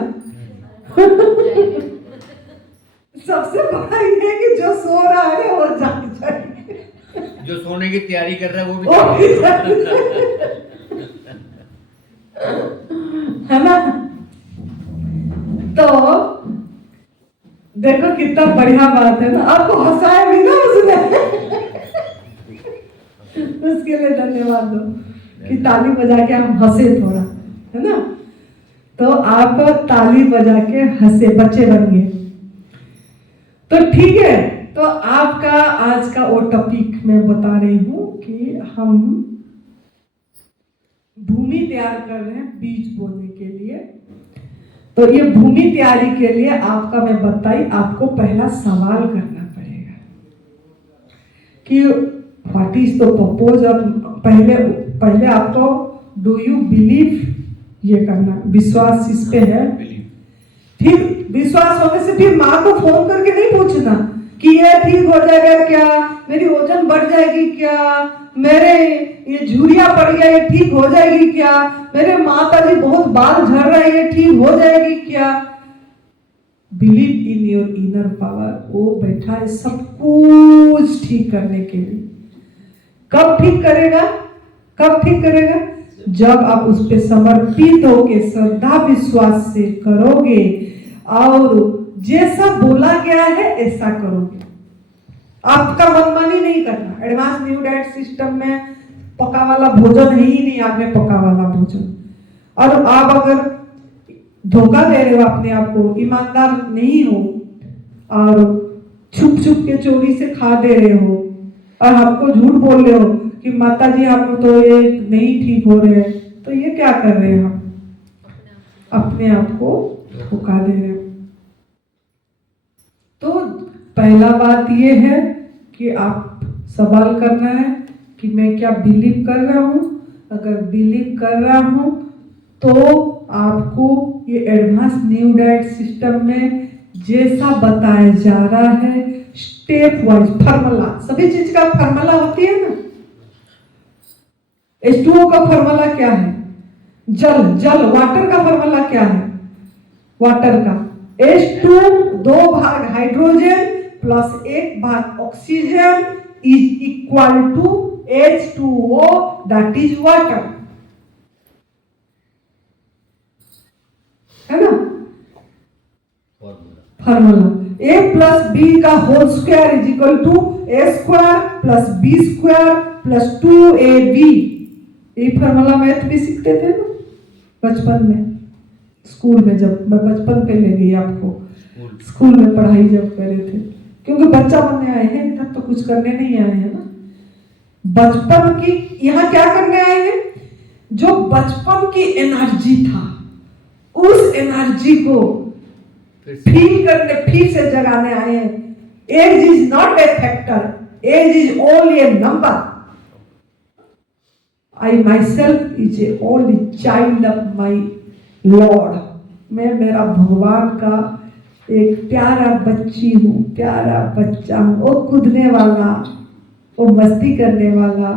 सबसे बड़ा ये है कि जो सो रहा है वो जाग जाए, जो सोने की तैयारी कर रहा है वो भी है ना। तो देखो कितना बढ़िया बात है ना, आपको हंसाया भी ना उसने। उसके लिए धन्यवाद दो कि ताली बजा के हम हंसे थोड़ा, है ना। तो आप ताली बजा के हंसे, बच्चे बन गए। तो ठीक है, तो आपका आज का वो टॉपिक मैं बता रही हूँ कि हम भूमि तैयार कर रहे हैं बीज बोने के लिए। तो ये भूमि तैयारी के लिए आपका मैं बताई, आपको पहला सवाल करना पड़ेगा कि what is the purpose of, पहले आपको डू यू बिलीव, ये करना, विश्वास इस पे है। फिर विश्वास होने से फिर माँ को फोन करके नहीं पूछना कि ये ठीक हो जाएगा क्या, मेरी वजन बढ़ जाएगी क्या, मेरे ये झुर्रियां पड़ गया ये ठीक हो जाएगी क्या, मेरे माता जी बहुत बाल झड़ रहे हैं ये ठीक हो जाएगी क्या। Believe in your inner power, वो बैठा है सब कुछ ठीक करने के लिए। कब ठीक करेगा? कब ठीक करेगा? जब आप उस पे समर्पित होके श्रद्धा विश्वास से करोगे और जैसा बोला गया है ऐसा करोगे। आपका मनमानी नहीं करना। एडवांस न्यू डाइट सिस्टम में पका वाला भोजन है ही नहीं, आप में पका वाला भोजन। और आप अगर धोखा दे रहे हो अपने आप को, ईमानदार नहीं हो और छुप छुप के चोरी से खा दे रहे हो और आपको झूठ बोल रहे हो कि माता जी आप तो ये नहीं ठीक हो रहे हैं, तो ये क्या कर रहे हैं? हम अपने आप को धोखा दे रहे हैं। तो पहला बात ये है कि आप सवाल करना है कि मैं क्या बिलीव कर रहा हूँ। अगर बिलीव कर रहा हूँ तो आपको ये एडवांस न्यू डाइट सिस्टम में जैसा बताया जा रहा है स्टेप वाइज फार्मूला, सभी चीज का फार्मूला होती है ना। H2O का फार्मूला क्या है? जल वाटर का फार्मूला क्या है? वाटर का H2 2 भाग हाइड्रोजन प्लस 1 भाग oxygen is equal to H2O, that is water, है ना फार्मूला। A प्लस बी का whole square is equal to A square plus B square plus 2AB। ये फार्मूला मैथ भी सीखते थे ना बचपन में, स्कूल में। जब मैं बचपन पे ले गई आपको स्कूल में पढ़ाई जब करे थे, क्योंकि बच्चा बनने आए हैं, इधर तो कुछ करने नहीं आए हैं ना। बचपन की यहाँ क्या करने आए हैं? जो बचपन की एनर्जी था उस एनर्जी को फील करने, फिर से जगाने आए हैं। Age is not a factor, age is only a number. I myself is a only child of my Lord. मैं मेरा भगवान का एक प्यारा बच्ची हूँ, प्यारा बच्चा हूँ। वो कूदने वाला, वो मस्ती करने वाला,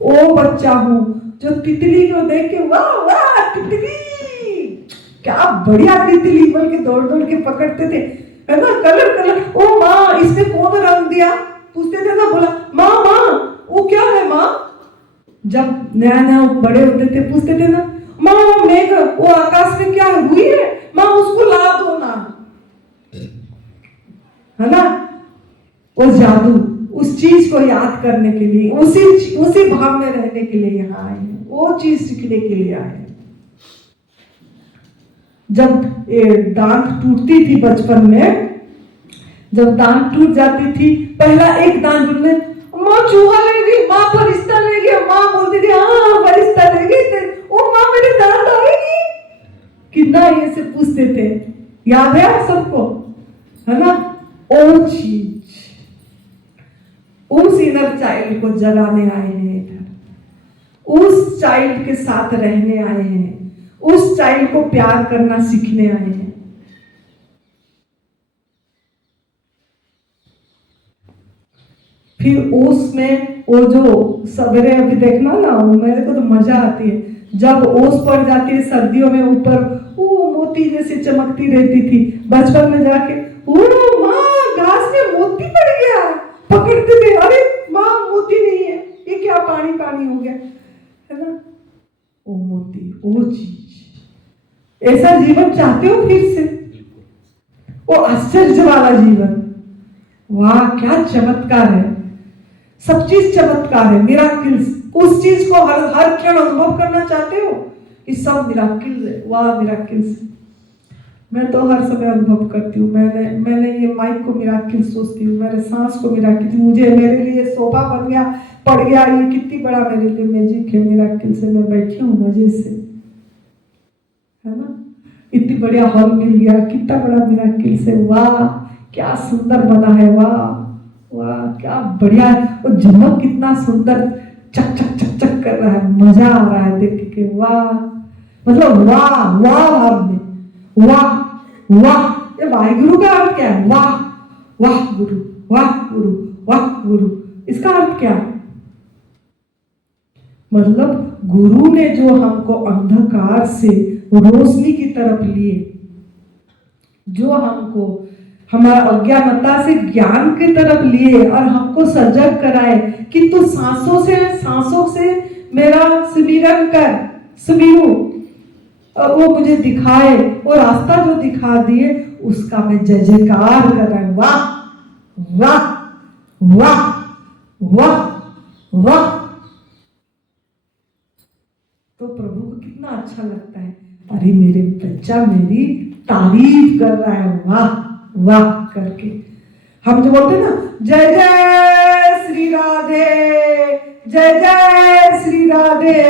वो बच्चा हूँ जो तितली को देख के वाह वाह तितली, क्या बढ़िया तितली बोल के दौड़ दौड़ के पकड़ते थे, है ना। कलर ओ माँ इसने कौन रंग दिया पूछते थे ना। बोला माँ वो क्या है माँ। जब नया नया बड़े होते थे पूछते थे ना, माँ वो मेघ, वो आकाश में क्या है, रुई है माँ, उसको ला दो ना, है ना। वो जादू, उस चीज को याद करने के लिए, उसी भाव में रहने के लिए यहाँ आए हैं, वो चीज सीखने के लिए आए हैं। जब दांत टूटती थी बचपन में, जब दांत टूट जाती थी, पहला एक दांत टूटने, माँ चूहा ले गई, माँ फरिश्ता ले गया, माँ बोलती थी हाँ फरिश्ता ले गई, ओ माँ मेरे दांत आएगी, कितना ये से पूछते थे। याद है आप सबको, है ना। ओ चीज, उस इनर चाइल्ड को जगाने आए हैं इधर, उस चाइल्ड के साथ रहने आए हैं, उस चाइल्ड को प्यार करना सीखने आए हैं। फिर ओस में वो जो सवेरे अभी देखना ना, मेरे को तो मजा आती है जब ओस पड़ जाती है सर्दियों में, ऊपर वो मोती जैसे चमकती रहती थी। बचपन में जाके ओ माँ घास में मोती पड़ गया, पकड़ते थे, अरे माँ मोती नहीं है, ये क्या पानी पानी हो गया, है ना। ओ मोती, वो चीज, ऐसा जीवन चाहते हो फिर से? वो आश्चर्य वाला जीवन, वाह क्या चमत्कार है, सब चीज चमत्कार है, मिराकिल्स। उस चीज को हर क्षण अनुभव करना चाहते हो, ये सब मिराकिल्स है, वाह मिराकिल्स। मैं तो हर समय अनुभव करती हूँ। मैंने ये माइक को मिराकिल सोचती हूँ, मेरे सांस को मिराकिल, मुझे मेरे लिए सोफा बन गया, पड़ गया, ये कितनी बड़ा मेरे लिए मैजिक है, मिराकिल से मैं बैठी हूँ मजे से, है ना। इतनी बढ़िया हॉल मिल गया, कितना बड़ा मिराकिल से, वाह क्या सुंदर बना है, वाह वाह क्या बढ़िया, वो झमक कितना सुंदर चक चक चक चक कर रहा है, मजा आ रहा है देख के, वाह मतलब वाह वाह भाव में, वाह वाह। ये वाहिगुरु का अर्थ क्या है? वाह वाह गुरु, वाह गुरु, वाह गुरु, इसका अर्थ क्या है? मतलब गुरु ने जो हमको अंधकार से रोशनी की तरफ लिए, जो हमको हमारा अज्ञानता से ज्ञान की तरफ लिए और हमको सजग कराए कि तू सांसों से मेरा सिमरन कर, सिमरू, और वो मुझे दिखाए, वो रास्ता जो दिखा दिए उसका मैं जय जयकार कर रहा हूं। वाह वाह वाह वाह वाह। तो प्रभु को कितना अच्छा लगता है, अरे मेरे बच्चा मेरी तारीफ कर रहा है, वाह वाह करके। हम जो बोलते हैं ना, जय जय श्री राधे, जय जय श्री राधे,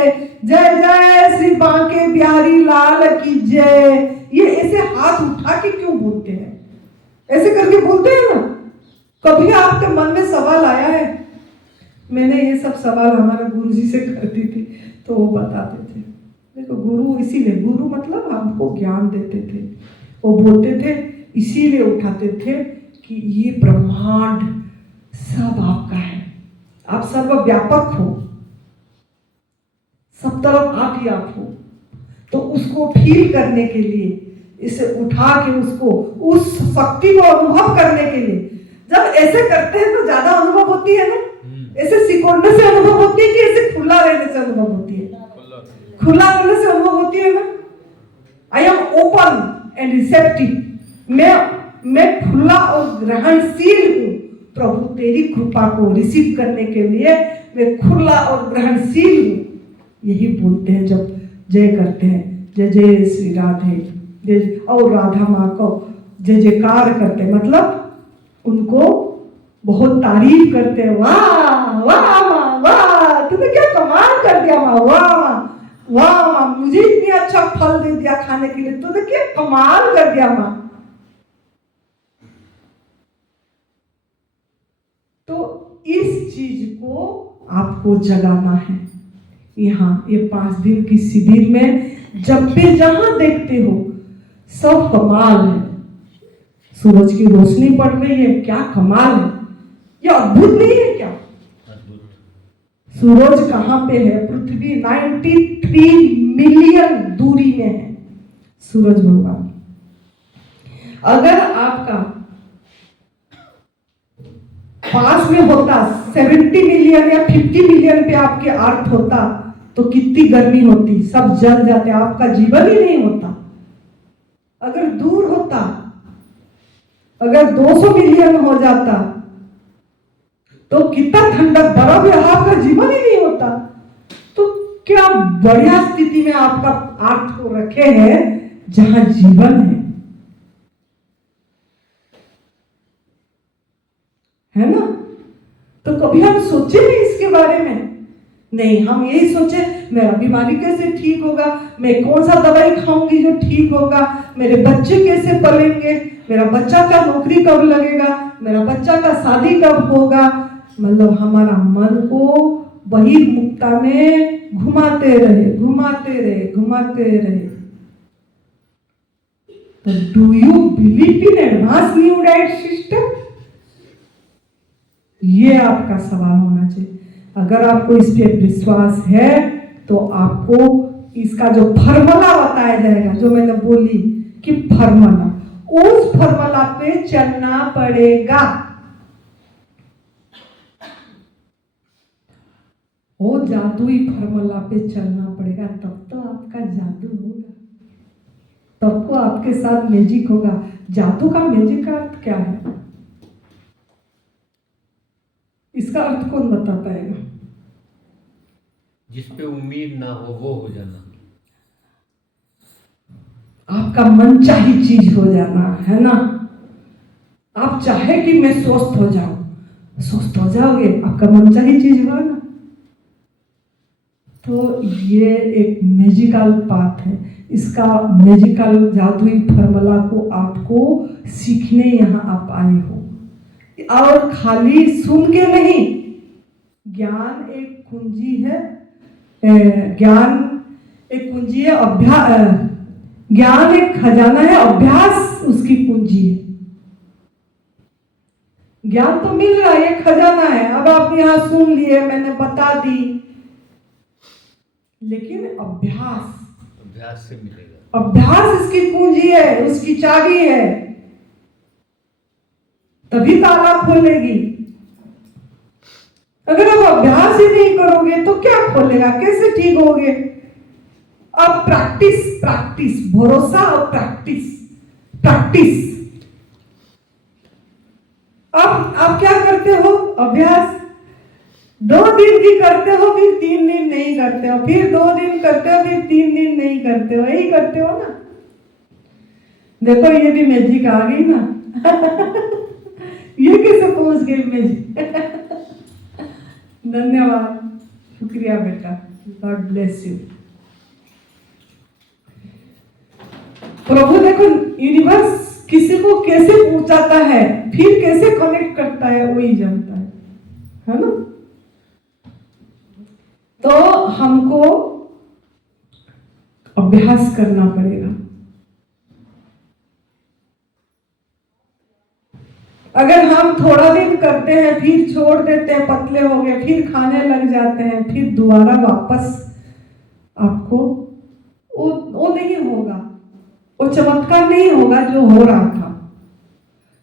जय जय श्री बांके बिहारी लाल की जय, ये ऐसे हाथ उठा के क्यों बोलते हैं? ऐसे करके बोलते हैं ना। कभी आपके मन में सवाल आया है? मैंने ये सब सवाल हमारे गुरुजी से करती थी, तो वो बताते थे। देखो गुरु इसीलिए, गुरु मतलब हमको ज्ञान देते थे। वो बोलते थे इसीलिए उठाते थे कि ये ब्रह्मांड सब आपका है, आप सर्वव्यापक हो, सब तरफ आप ही आप हो। तो उसको फील करने के लिए, इसे उठा के उसको उस शक्ति को अनुभव करने के लिए, जब ऐसे करते हैं तो ज्यादा अनुभव होती है ना, ऐसे सिकोड़ने से अनुभव होती है कि ऐसे खुला रहने से अनुभव होती है? खुला रहने से अनुभव होती है ना। I am open and receptive, मैं खुला और ग्रहणशील हूँ प्रभु, तेरी कृपा को रिसीव करने के लिए मैं खुला और ग्रहणशील हूँ। यही बोलते हैं जब जय करते हैं, जय जय श्री राधे, जय, और राधा माँ को जय जयकार करते हैं, मतलब उनको बहुत तारीफ करते हैं। वाह वाह माँ, वाह तूने क्या कमाल कर दिया माँ, वाह माँ, वाह माँ, मुझे इतनी अच्छा फल दे दिया खाने के लिए, तूने क्या कमाल कर दिया माँ। तो इस चीज को आपको जगाना है। यहाँ ये 5 दिन की शिविर में जब भी जहां देखते हो सब कमाल है। सूरज की रोशनी पड़ रही है, क्या कमाल है, ये अद्भुत नहीं है क्या? सूरज कहाँ पे है? पृथ्वी 93 मिलियन दूरी में है सूरज भगवान। अगर आपका पास में होता 70 मिलियन या 50 मिलियन पे आपके अर्थ होता तो कितनी गर्मी होती, सब जल जाते, आपका जीवन ही नहीं होता। अगर दूर होता, अगर 200 मिलियन हो जाता तो कितना ठंडक, बर्फ है, आपका जीवन ही नहीं होता। तो क्या बढ़िया स्थिति में आपका अर्थ को रखे हैं जहां जीवन है ना। तो कभी हम सोचे नहीं इसके बारे में? नहीं, हम यही सोचे मेरा बीमारी कैसे ठीक होगा, मैं कौन सा दवाई खाऊंगी जो ठीक होगा, मेरे बच्चे कैसे पलेंगे, मेरा बच्चा का नौकरी कब लगेगा, मेरा बच्चा का शादी कब होगा। मतलब हमारा मन को बहिर्मुखता में घुमाते रहे। तो do you believe in advance new diet system? ये आपका सवाल होना चाहिए। अगर आपको इस पे विश्वास है तो आपको इसका जो फॉर्मूला बताया जाएगा, जो मैंने बोली कि फॉर्मूला, उस फॉर्मूला पे चलना पड़ेगा। वो जादुई फॉर्मूला पे चलना पड़ेगा, तब तो आपका जादू होगा, तब तो आपके साथ मैजिक होगा। जादू का मैजिक का अर्थ क्या है? इसका अर्थ कौन बता पाएगा? जिस पे उम्मीद ना हो वो हो जाना, आपका मन चाही चीज हो जाना, है ना। आप चाहे कि मैं स्वस्थ हो जाऊं, स्वस्थ हो जाओगे, आपका मन चाही चीज हुआ ना। तो ये एक मैजिकल बात है, इसका मैजिकल जादुई फॉर्मूला को आपको सीखने यहाँ आप आए हो, और खाली सुन के नहीं। ज्ञान एक कुंजी है, ज्ञान एक कुंजी है, अभ्यास, ज्ञान एक खजाना है, अभ्यास उसकी कुंजी है। ज्ञान तो मिल रहा है, ये खजाना है, अब आप यहाँ सुन लिए, मैंने बता दी, लेकिन अभ्यास से मिलेगा। अभ्यास इसकी कुंजी है, उसकी चाबी है, तभी ताला खोलेगी। अगर आप अभ्यास ही नहीं करोगे तो क्या खोलेगा, कैसे ठीक होगे? अब प्रैक्टिस, भरोसा और प्रैक्टिस। अब आप क्या करते हो? अभ्यास 2 दिन की करते हो, फिर 3 दिन नहीं करते हो, फिर 2 दिन करते हो, फिर 3 दिन नहीं करते हो, यही करते हो ना। देखो ये भी मैजिक आ गई ना। ये कैसे पहुंच गई मैजिक? धन्यवाद, शुक्रिया बेटा, गॉड ब्लेस यू। प्रभु देखो, यूनिवर्स किसी को कैसे पहुंचाता है, फिर कैसे कनेक्ट करता है, वही जानता है ना। तो हमको अभ्यास करना पड़ेगा। अगर हम थोड़ा दिन करते हैं फिर छोड़ देते हैं, पतले हो गए, फिर खाने लग जाते हैं, फिर दोबारा वापस आपको वो नहीं होगा, वो चमत्कार नहीं होगा जो हो रहा था।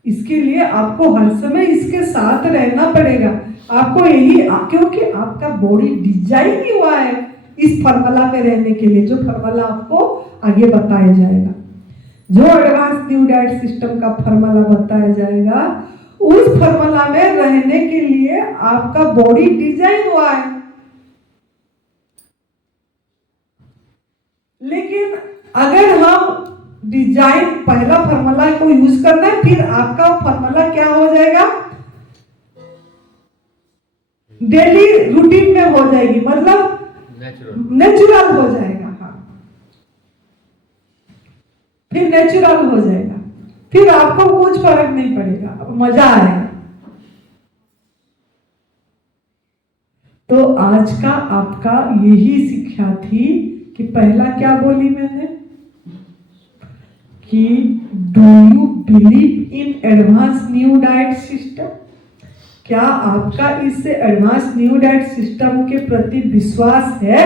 इसके लिए आपको हर समय इसके साथ रहना पड़ेगा। आपको यही, क्योंकि आपका बॉडी डिजाइन ही हुआ है इस फॉर्मूला में रहने के लिए, जो फॉर्मूला आपको आगे बताया जाएगा, जो एडवांस न्यू डाइट सिस्टम का फॉर्मूला बताया जाएगा, उस फॉर्मूला में रहने के लिए आपका बॉडी डिजाइन हुआ है। लेकिन अगर हम डिजाइन पहला फॉर्मूला को यूज करना है, फिर आपका फॉर्मूला क्या हो जाएगा, डेली रूटीन में हो जाएगी, मतलब नेचुरल हो जाएगा। हाँ, फिर नेचुरल हो जाएगा, फिर आपको कुछ फर्क नहीं पड़ेगा, मजा आएगा। तो आज का आपका यही शिक्षा थी कि पहला क्या बोली मैंने कि do you believe in advance new diet system? क्या आपका इस एडवांस न्यू डाइट सिस्टम के प्रति विश्वास है?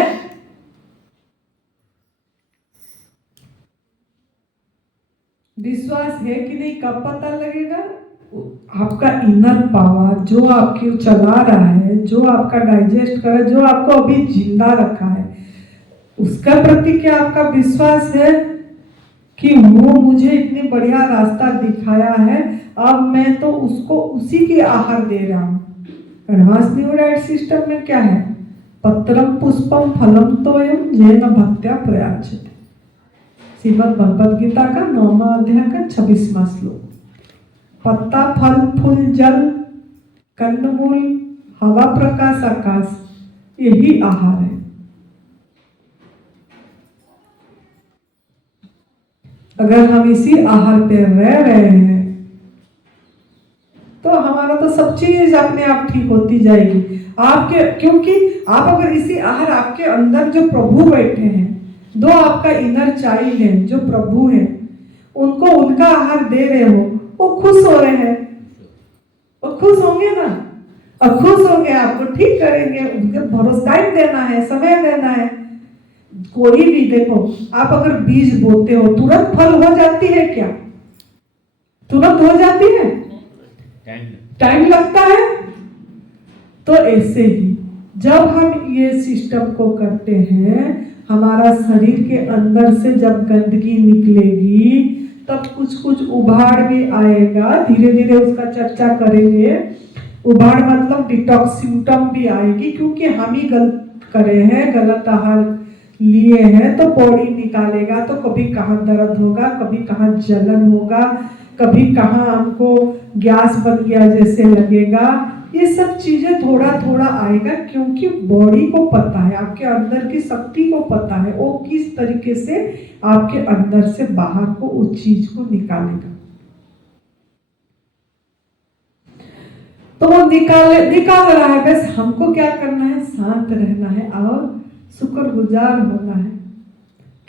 विश्वास है कि नहीं? कब पता लगेगा? आपका इनर पावर जो आपको चला रहा है, जो आपका डाइजेस्ट कर रहा है, जो आपको अभी जिंदा रखा है, उसका प्रति क्या आपका विश्वास है कि वो मुझे इतनी बढ़िया रास्ता दिखाया है, अब मैं तो उसको उसी के आहार दे रहा हूं। एडवांस न्यू डाइट सिस्टम में क्या है? पत्रम पुष्पम फलम तोयम येन भक्त्या प्रयाच्यते। श्रीमद् भगवद गीता का 9वां अध्याय का 26वां श्लोक। पत्ता, फल, फूल, जल, कंदमूल, हवा, प्रकाश, आकाश, यही आहार है। अगर हम इसी आहार पे रह रहे हैं तो हमारा तो सब चीज अपने आप ठीक होती जाएगी आपके, क्योंकि आप अगर इसी आहार, आपके अंदर जो प्रभु बैठे हैं, दो आपका इनर चाइल्ड है जो प्रभु है, उनको उनका आहार दे रहे हो, वो खुश हो रहे हैं, वो खुश होंगे ना, और खुश होंगे आपको ठीक करेंगे, उनके भरोसा टाइम देना है, समय देना है। कोई भी देखो, आप अगर बीज बोते हो तुरंत फल हो जाती है क्या? तुरंत हो जाती है? टाइम लगता है। तो ऐसे ही जब हम ये सिस्टम को करते हैं, हमारा शरीर के अंदर से जब गंदगी निकलेगी तब कुछ कुछ उभाड़ भी आएगा, धीरे धीरे उसका चर्चा करेंगे। उभाड़ मतलब डिटॉक्स सिम्टम भी आएगी, क्योंकि हम ही गलत करे हैं, गलत आहार लिए हैं, तो बॉडी निकालेगा, तो कभी कहाँ दर्द होगा, कभी कहाँ जलन होगा, कभी कहाँ हमको गैस बन गया जैसे लगेगा। ये सब चीजें थोड़ा थोड़ा आएगा, क्योंकि बॉडी को पता है, आपके अंदर की शक्ति को पता है वो किस तरीके से आपके अंदर से बाहर को उस चीज को निकालेगा। तो वो निकाल रहा है, बस हमको क्या करना है? शांत रहना है और शुक्रगुजार होना है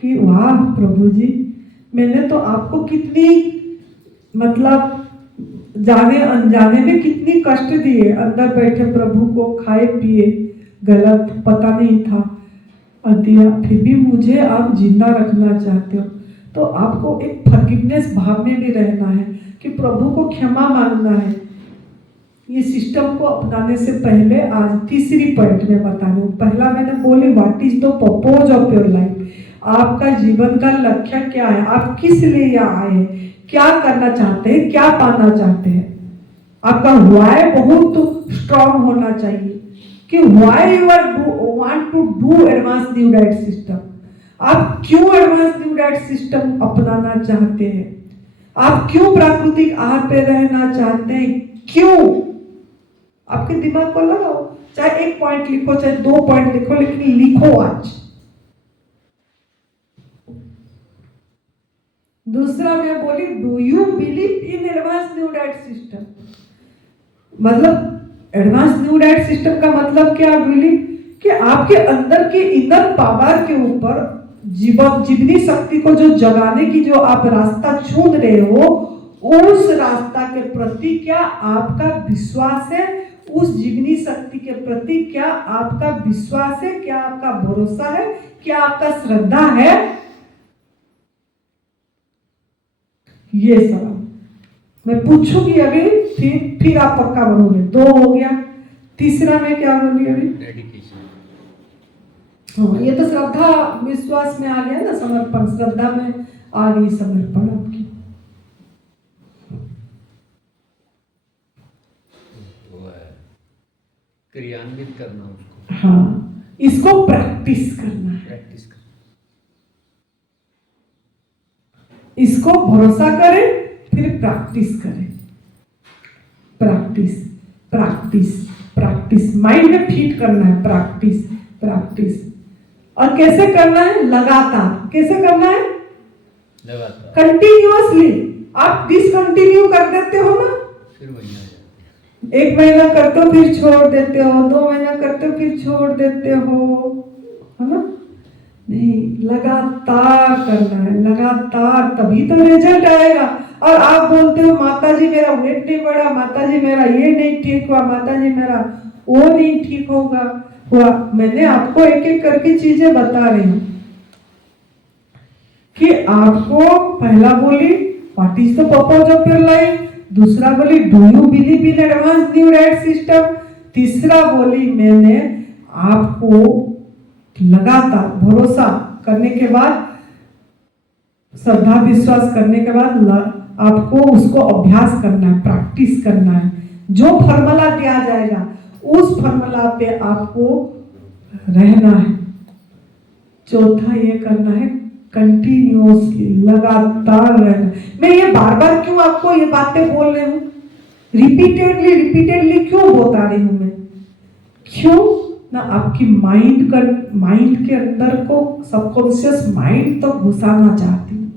कि वाह प्रभु जी, मैंने तो आपको कितनी, मतलब जाने अनजाने में कितनी कष्ट दिए, अंदर बैठे प्रभु को खाए पिए, गलत पता नहीं था और दिया, फिर भी मुझे आप जिंदा रखना चाहते हो। तो आपको एक फॉरगिवनेस भाव में भी रहना है कि प्रभु को क्षमा मांगना है। ये सिस्टम को अपनाने से पहले आज तीसरी पॉइंट में बता रही हूँ। पहला मैंने बोली what is the purpose of your life, आपका जीवन का लक्ष्य क्या है, आप किस लिए यहाँ आए हैं, क्या करना चाहते हैं, क्या पाना चाहते हैं। आपका व्हाई बहुत स्ट्रांग होना चाहिए कि why you are want to do advance new diet system. आप क्यों एडवांस न्यू डाइट सिस्टम अपनाना चाहते हैं, आप क्यों प्राकृतिक आहार पे रहना चाहते हैं, क्यों? आपके दिमाग को लगाओ, चाहे एक पॉइंट लिखो, चाहे 2 पॉइंट लिखो, लेकिन लिखो आज। दूसरा मैं बोली do you believe in advance new diet system. मतलब एडवांस न्यू डाइट सिस्टम का मतलब क्या? बिलीव कि आपके अंदर के इनर पावर के ऊपर जीवनी शक्ति को जो जगाने की जो आप रास्ता चुन रहे हो, उस रास्ता के प्रति क्या आपका विश्वास है, उस जीवनी शक्ति के प्रति क्या आपका विश्वास है, क्या आपका भरोसा है, क्या आपका श्रद्धा है? ये सवाल मैं पूछूंगी अभी, फिर आप पक्का बनोगे। 2 हो गया, तीसरा में क्या बोली अभी? डेडिकेशन। हाँ, ये तो श्रद्धा विश्वास में आ गया ना, समर्पण, श्रद्धा में आ गई समर्पण आपकी। क्रियान्वित करना उसको। हाँ, इसको प्रैक्टिस करना है, प्रैक्टिस करना। इसको भरोसा करें, फिर प्रैक्टिस करें। प्रैक्टिस प्रैक्टिस प्रैक्टिस, माइंड में फिट करना है। Practice practice. और कैसे करना है? लगातार। कैसे करना है? लगातार, कंटिन्यूअसली। आप डिसकंटिन्यू कर देते हो ना, फिर वही आ जाते हैं। 1 महीना करते हो फिर छोड़ देते हो, 2 महीना करते हो फिर छोड़ देते हो, है ना? नहीं, लगातार करना है, लगातार, तभी तो रिजल्ट आएगा। और आप बोलते हो माता जी मेरा वेट नहीं बढ़ा, माता जी मेरा ये नहीं ठीक हुआ, माता जी मेरा वो नहीं ठीक हुआ। मैंने आपको एक एक करके चीजें बता रही हूँ कि आपको पहला बोली what is the purpose of your life, दूसरा बोली do you believe in advance new right system, तीसरा बोली मैंने आपको लगातार भरोसा करने के बाद, श्रद्धा विश्वास करने के बाद आपको उसको अभ्यास करना है, प्रैक्टिस करना है। जो फॉर्मूला दिया जाएगा उस फॉर्मूला पे आपको रहना है। चौथा ये करना है कंटिन्यूअसली, लगातार रहना। मैं ये बार बार क्यों आपको ये बातें बोल रही हूँ, रिपीटेडली क्यों बता रही हूँ मैं? क्यों ना आपकी माइंड के अंदर को सबकॉन्शियस माइंड तो घुसाना चाहती हूँ,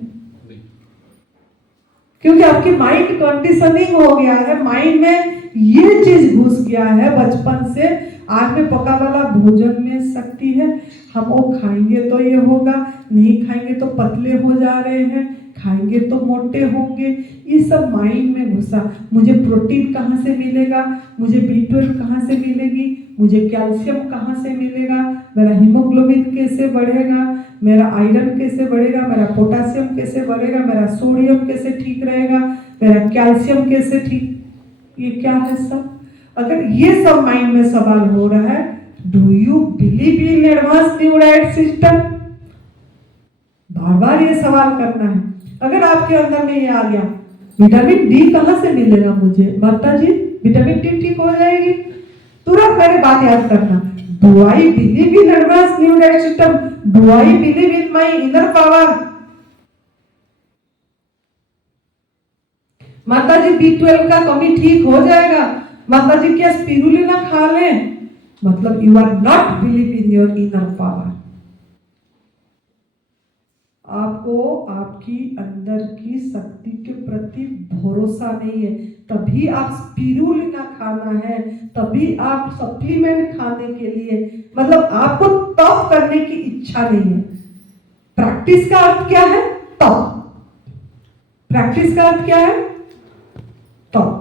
क्योंकि आपकी माइंड कंडीशनिंग हो गया है, माइंड में ये चीज घुस गया है बचपन से। आग में पका वाला भोजन में शक्ति है, हम वो खाएंगे तो ये होगा, नहीं खाएंगे तो पतले हो जा रहे हैं, खाएंगे तो मोटे होंगे, ये सब माइंड में घुसा। मुझे प्रोटीन कहाँ से मिलेगा, मुझे B12 कहाँ से मिलेगी, मुझे कैल्शियम कहाँ से मिलेगा, मेरा हीमोग्लोबिन कैसे बढ़ेगा, मेरा आयरन कैसे बढ़ेगा, मेरा पोटासियम कैसे बढ़ेगा, मेरा सोडियम कैसे ठीक रहेगा, मेरा कैल्शियम कैसे ठीक, ये क्या है सब? अगर ये सब माइंड में सवाल हो रहा है, do you believe in advance new right system? बार बार ये सवाल करना है। अगर आपके अंदर में ये आ गया विटामिन डी कहाँ से मिलेगा मुझे, माता जी विटामिन डी ठीक हो जाएगी, तुरंत मेरी बात याद करना, do I believe in advance new right system, do I believe in my inner power? माता जी B12 का कमी ठीक हो जाएगा, माता जी क्या स्पिरुलिना खा लें, मतलब you are not believe in your inner power. आपको आपकी अंदर की शक्ति के प्रति भरोसा नहीं है, तभी आप स्पिरुलिना खाना है, तभी आप सप्लीमेंट खाने के लिए, मतलब आपको तप करने की इच्छा नहीं है। प्रैक्टिस का अर्थ क्या है? तप। प्रैक्टिस का अर्थ क्या है? तप।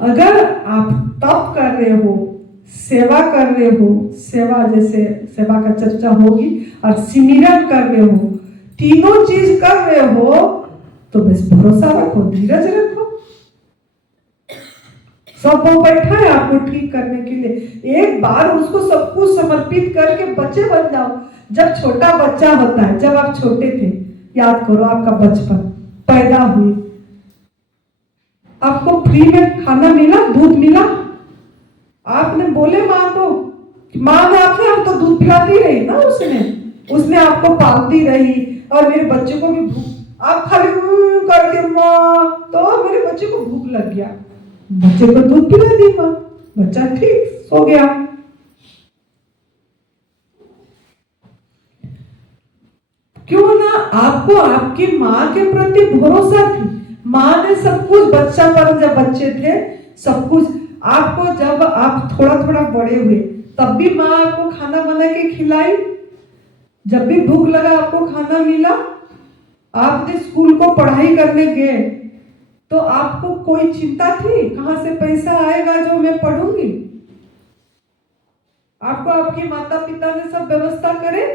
अगर आप तप कर रहे हो, सेवा कर रहे हो, सेवा जैसे सेवा का चर्चा होगी, और सिमरन कर रहे हो, तीनों चीज कर रहे हो, तो बस भरोसा रखो, धीरज रखो। सब वो बैठा है आपको ठीक करने के लिए। एक बार उसको सब कुछ समर्पित करके बच्चे बन जाओ। जब छोटा बच्चा होता है, जब आप छोटे थे, याद करो आपका बचपन, पैदा हुई, आपको फ्री में खाना मिला, दूध मिला, आपने बोले माँ को, माँ ने आपने हम तो दूध पिलाती रही ना, उसने आपको पालती रही, और मेरे बच्चे को भी भूख, आप खाली करके माँ, तो मेरे बच्चे को भूख लग गया, बच्चे को दूध पिला दी माँ, बच्चा ठीक सो गया। क्यों ना आपको आपकी माँ के प्रति भरोसा थी, माँ ने सब कुछ, बच्चा पर जब बच्चे थे सब कुछ आपको, जब आप थोड़ा थोड़ा बड़े हुए तब भी माँ आपको खाना बना के खिलाई, जब भी भूख लगा आपको खाना मिला, आपने स्कूल को पढ़ाई करने गए तो आपको कोई चिंता थी कहां से पैसा आएगा जो मैं पढ़ूंगी? आपको आपके माता पिता ने सब व्यवस्था करे,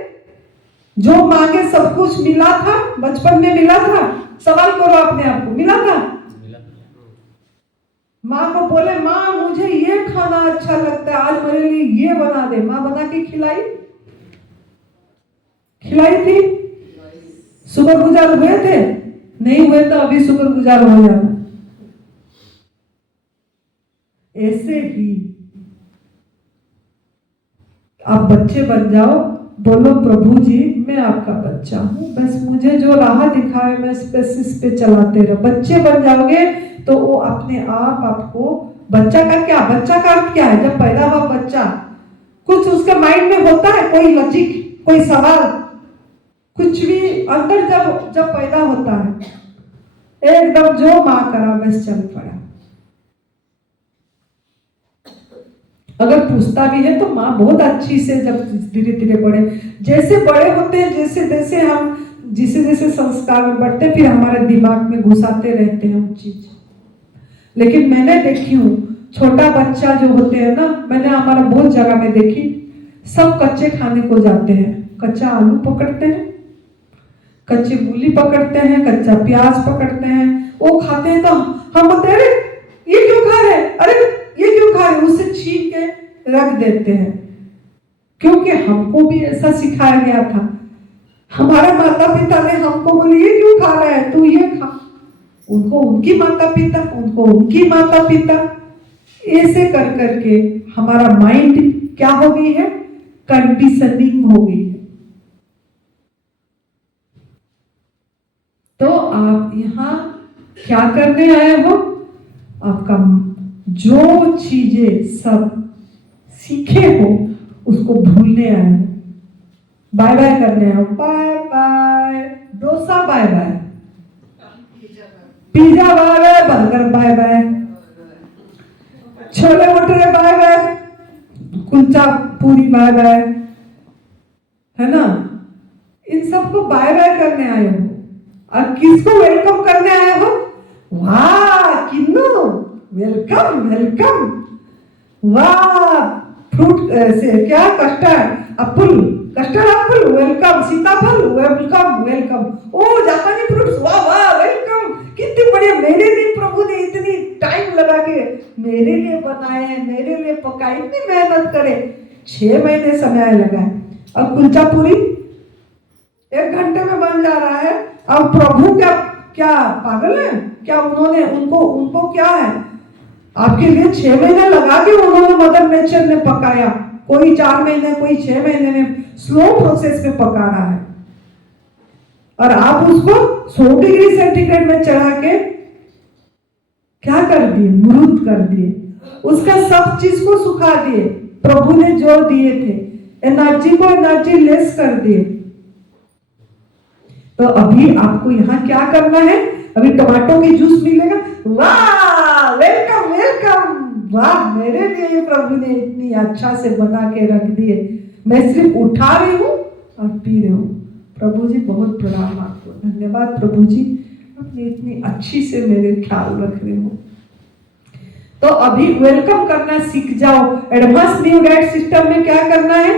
जो मांगे सब कुछ मिला था, बचपन में मिला था? सवाल करो अपने आप को, मिला था? माँ को बोले माँ मुझे ये खाना अच्छा लगता है, आज मेरे लिए ये बना दे, माँ बना के खिलाई थी? शुक्रगुजार हुए थे? नहीं हुए तो अभी शुक्रगुजार हो जाना। ऐसे ही आप बच्चे बन जाओ, बोलो प्रभु जी मैं आपका बच्चा हूँ, बस मुझे जो राह दिखाए मैं इस पे चलाते रहो। बच्चे बन जाओगे तो वो अपने आप आपको, बच्चा का अर्थ क्या है? जब पैदा हुआ बच्चा, कुछ उसके माइंड में होता है, कोई लॉजिक, कोई सवाल, कुछ भी अंदर जब पैदा होता है, एकदम जो माँ करा बस चल पड़ा। अगर पूछता भी है तो माँ बहुत अच्छी से, जब धीरे धीरे बड़े जैसे बड़े होते हैं, जैसे जैसे हम जैसे संस्कार में बढ़ते, फिर हमारे दिमाग में घुसाते रहते हैं वो चीज। लेकिन मैंने देखी हूँ छोटा बच्चा जो होते हैं ना, मैंने हमारा बहुत जगह में देखी, सब कच्चे खाने को जाते हैं। कच्चा आलू पकड़ते हैं, कच्ची मूली पकड़ते हैं, कच्चा प्याज पकड़ते हैं, वो खाते हैं। तो हम बोलते हैं अरे ये क्यों खा रहे हैं, अरे ये क्यों खा रहे हैं, उससे छीन के रख देते हैं। क्योंकि हमको भी ऐसा सिखाया गया था, हमारे माता पिता ने हमको बोले ये क्यों खा रहा है, तू ये खा। उनको उनकी माता पिता, उनको उनकी माता पिता, ऐसे कर करके हमारा माइंड क्या हो गई है? कंडीशनिंग हो गई है। तो आप यहाँ क्या करने आए हो? आपका जो चीजें सब सीखे हो उसको भूलने आए हो, बाय बाय करने आए हो। Bye bye dosa, bye bye pizza, bye bye burger, bye bye chole bhature, bye bye kulcha puri, bye bye, है ना? इन सबको बाय बाय करने आए हो। और किसको वेलकम करने आए हो? वाह किन्नू, वेलकम वेलकम, वाह फ्रूट से क्या, कस्टर्ड एप्पल वेलकम, सीताफल वेलकम वेलकम, ओ जापानी फ्रूट्स, वाह वाह वेलकम, कितनी बढ़िया, मेरे लिए प्रभु ने इतनी टाइम लगा के मेरे लिए बनाए हैं, मेरे लिए पकाए, इतनी मेहनत करे, 6 महीने समय लगा है। और कुलचा पूरी 1 घंटे में बन जा रहा है। अब प्रभु क्या पागल है क्या? उनको क्या है? आपके लिए 6 महीने लगा के उन्होंने, मदर नेचर ने पकाया। कोई 4 महीने, कोई 6 महीने में स्लो प्रोसेस में पका रहा है, और आप उसको 100 डिग्री सेंटीग्रेड में चढ़ा के क्या कर दिए? मृत कर दिए। उसका सब चीज को सुखा दिए। प्रभु ने जो दिए थे एनर्जी को एनर्जी लेस कर दिए। तो अभी आपको यहाँ क्या करना है? अभी टमाटो की जूस मिलेगा, वाह वेलकम वेलकम, वाह मेरे लिए प्रभु ने इतनी अच्छा से बना के रख दिए, मैं सिर्फ उठा रही हूँ और पी रही हूँ। प्रभु जी बहुत प्रणाम आपको, धन्यवाद प्रभु जी, आपने इतनी अच्छी से मेरे ख्याल रख रहे हो। तो अभी वेलकम करना सीख जाओ। एडवांस न्यू डाइट सिस्टम में क्या करना है?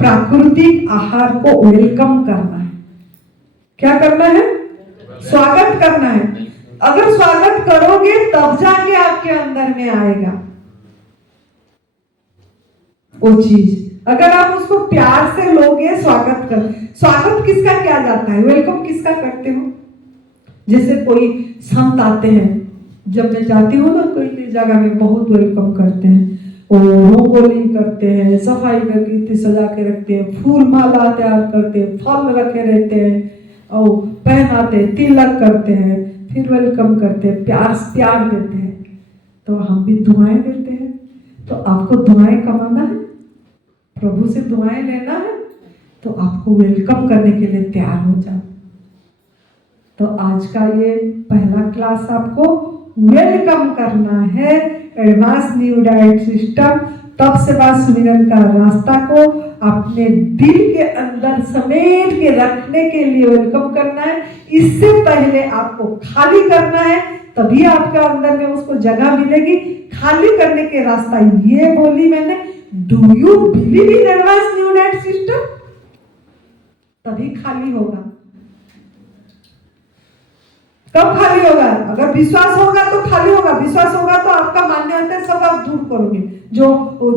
प्राकृतिक आहार को वेलकम करना है। क्या करना है? स्वागत करना है। अगर स्वागत करोगे तब जाके आपके अंदर में आएगा वो चीज। अगर आप उसको प्यार से लोगे, स्वागत किसका किया जाता है? वेलकम किसका करते हो? जैसे कोई संत आते हैं, जब मैं जाती हूँ ना कोई जगह में, बहुत वेलकम करते हैं, वो रंगोली करते हैं, सफाई करके सजा के रखते हैं, फूल माला तैयार करते हैं, फल रखे रहते हैं, और पहनाते, तिलक करते हैं, फिर वेलकम करते हैं, प्यार देते हैं। तो हम भी दुआएं देते हैं। तो आपको दुआएं कमाना है, प्रभु से दुआएं लेना है, तो आपको वेलकम करने के लिए तैयार हो जाओ। तो आज का ये पहला क्लास आपको वेलकम करना है। एडवांस न्यू डाइट सिस्टम तप सेवा सुमिरन का रास्ता को अपने दिल के अंदर समेट के रखने के लिए वेलकम करना है। इससे पहले आपको खाली करना है, तभी आपके अंदर में उसको जगह मिलेगी। खाली करने के रास्ता ये बोली मैंने, do you believe in advance new diet system? तभी खाली होगा। कब खाली होगा? अगर विश्वास होगा तो खाली होगा। विश्वास होगा तो आपका मान्यता सब आप दूर करोगे। जो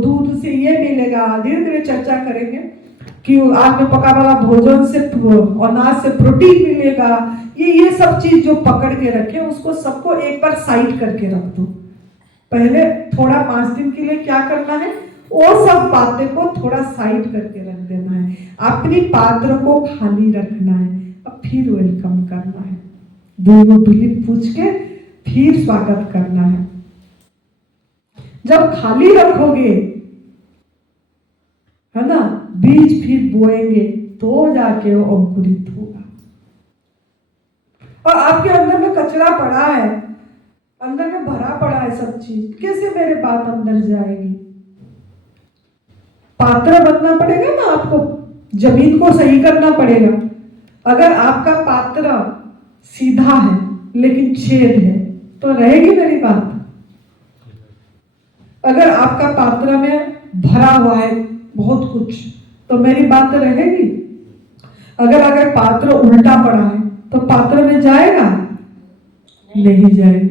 दूध से ये मिलेगा, धीरे धीरे चर्चा करेंगे कि आग में पका वाला भोजन से, अनाज से प्रोटीन मिलेगा। ये सब चीज जो पकड़ के रखे उसको सबको एक बार साइड करके रख दो। पहले थोड़ा 5 दिन के लिए क्या करना है, वो सब बातें को थोड़ा साइड करके रख देना है। अपनी पात्र को खाली रखना है, अब फिर वेलकम करना है। दोनों बिलीव पूछ के फिर स्वागत करना है। जब खाली रखोगे, है ना, बीज फिर बोएंगे तो जाके वो अंकुरित होगा। और आपके अंदर में कचरा पड़ा है, अंदर में भरा पड़ा है सब चीज, कैसे मेरे बात अंदर जाएगी? पात्र बनना पड़ेगा ना आपको, जमीन को सही करना पड़ेगा। अगर आपका पात्र सीधा है लेकिन छेद है तो रहेगी मेरी बात? अगर आपका पात्र में भरा हुआ है बहुत कुछ तो मेरी बात रहेगी? अगर पात्र उल्टा पड़ा है तो पात्र में जाएगा? नहीं जाएगी।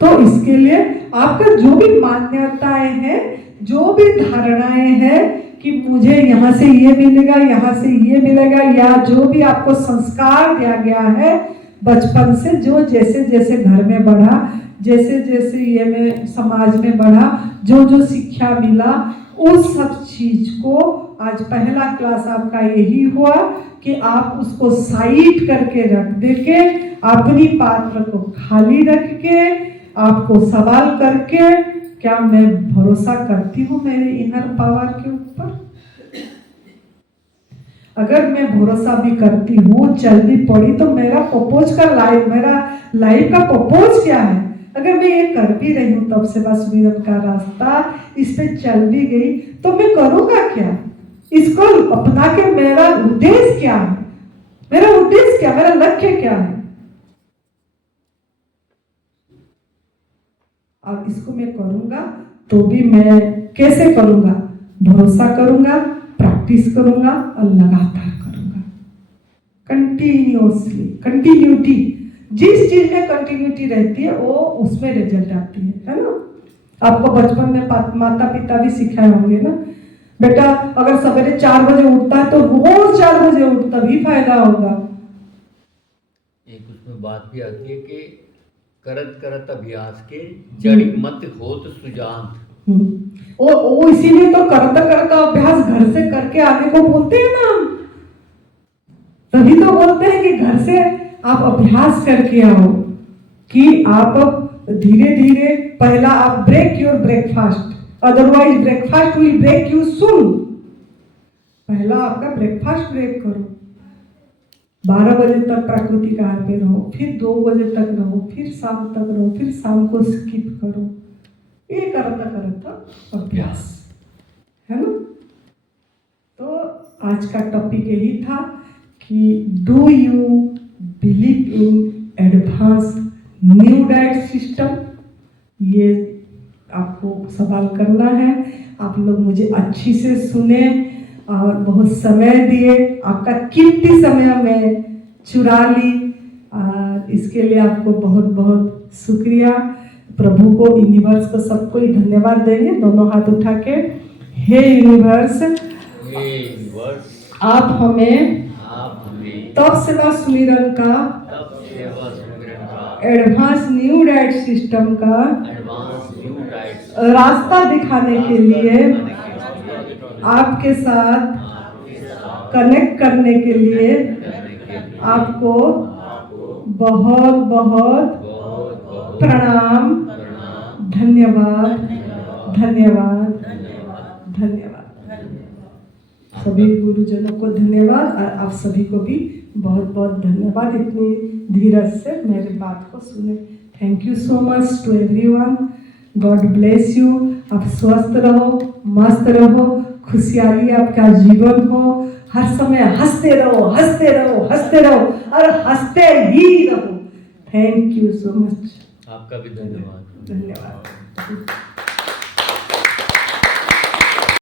तो इसके लिए आपका जो भी मान्यताएं हैं, जो भी धारणाएं हैं कि मुझे यहाँ से ये मिलेगा, यहाँ से ये मिलेगा, या जो भी आपको संस्कार दिया गया है बचपन से, जो जैसे जैसे घर में बढ़ा, जैसे जैसे ये में समाज में बढ़ा, जो जो शिक्षा मिला, उस सब चीज को आज पहला क्लास आपका यही हुआ कि आप उसको साइड करके रख दे के, अपनी पात्र को खाली रख के, आपको सवाल करके, क्या मैं भरोसा करती हूँ मेरे इनर पावर के ऊपर? अगर मैं भरोसा भी करती हूँ, चल भी पड़ी, तो मेरा पर्पस का मेरा लाइफ का पर्पस क्या है? अगर मैं ये कर भी रही हूँ तब सेवा सुमिरन का रास्ता, इस पे चल भी गई, तो मैं करूँगा क्या? इसको अपना के मेरा उद्देश्य क्या है? मेरा उद्देश्य क्या, मेरा लक्ष्य क्या है? और इसको मैं करूँगा तो भी मैं कैसे करूँगा? भरोसा करूँगा, प्रैक्टिस करूँगा और लगातार करूँगा, कंटिन्यूअसली। कंटिन्यूटी, जिस चीज में कंटिन्यूटी रहती है वो उसमें रिजल्ट आती है ना? आपको बचपन में माता पिता भी सिखाए होंगे ना, बेटा अगर सवेरे 4 बजे उठता है तो रोज 4 बजे उठ, तभी फायदा होगा। एक उसमें बात भी आती है कि करत करत अभ्यास के जड़ी मत होत सुजान। वो इसीलिए तो करता करता अभ्यास घर से करके आने को बोलते हैं ना, तभी तो बोलते हैं कि घर से आप अभ्यास करके आओ, कि आप धीरे धीरे, पहला आप break your breakfast, otherwise breakfast will break you soon. पहला आपका ब्रेकफास्ट ब्रेक करो, 12 बजे तक प्राकृतिक आहार पे रहो, फिर 2 बजे तक रहो, फिर शाम तक रहो, फिर शाम को स्किप करो। ये करता करता अभ्यास, है ना? तो आज का टॉपिक यही था कि do you believe in advance new diet system? ये आपको सवाल करना है। आप लोग मुझे अच्छी से सुने और बहुत समय दिए, आपका कीमती समय में चुरा ली, और इसके लिए आपको बहुत बहुत शुक्रिया। प्रभु को, यूनिवर्स को, सबको ही धन्यवाद देंगे दोनों हाथ उठा के। हे यूनिवर्स, आप हमें तप सेवा सुमिरन का एडवांस न्यू डाइट सिस्टम का रास्ता दिखाने के लिए, आपके साथ कनेक्ट करने के लिए आपको बहुत बहुत प्रणाम, धन्यवाद, धन्यवाद, धन्यवाद। सभी गुरुजनों को धन्यवाद, और आप सभी को भी बहुत बहुत धन्यवाद इतनी धीरज से मेरी बात को सुने। Thank you so much to everyone. God bless you. आप स्वस्थ रहो, मस्त रहो, खुशहाली आपका जीवन हो, हर समय हंसते रहो, हंसते रहो, हंसते रहो और हंसते ही रहो। Thank you so much. आपका भी धन्यवाद। धन्यवाद।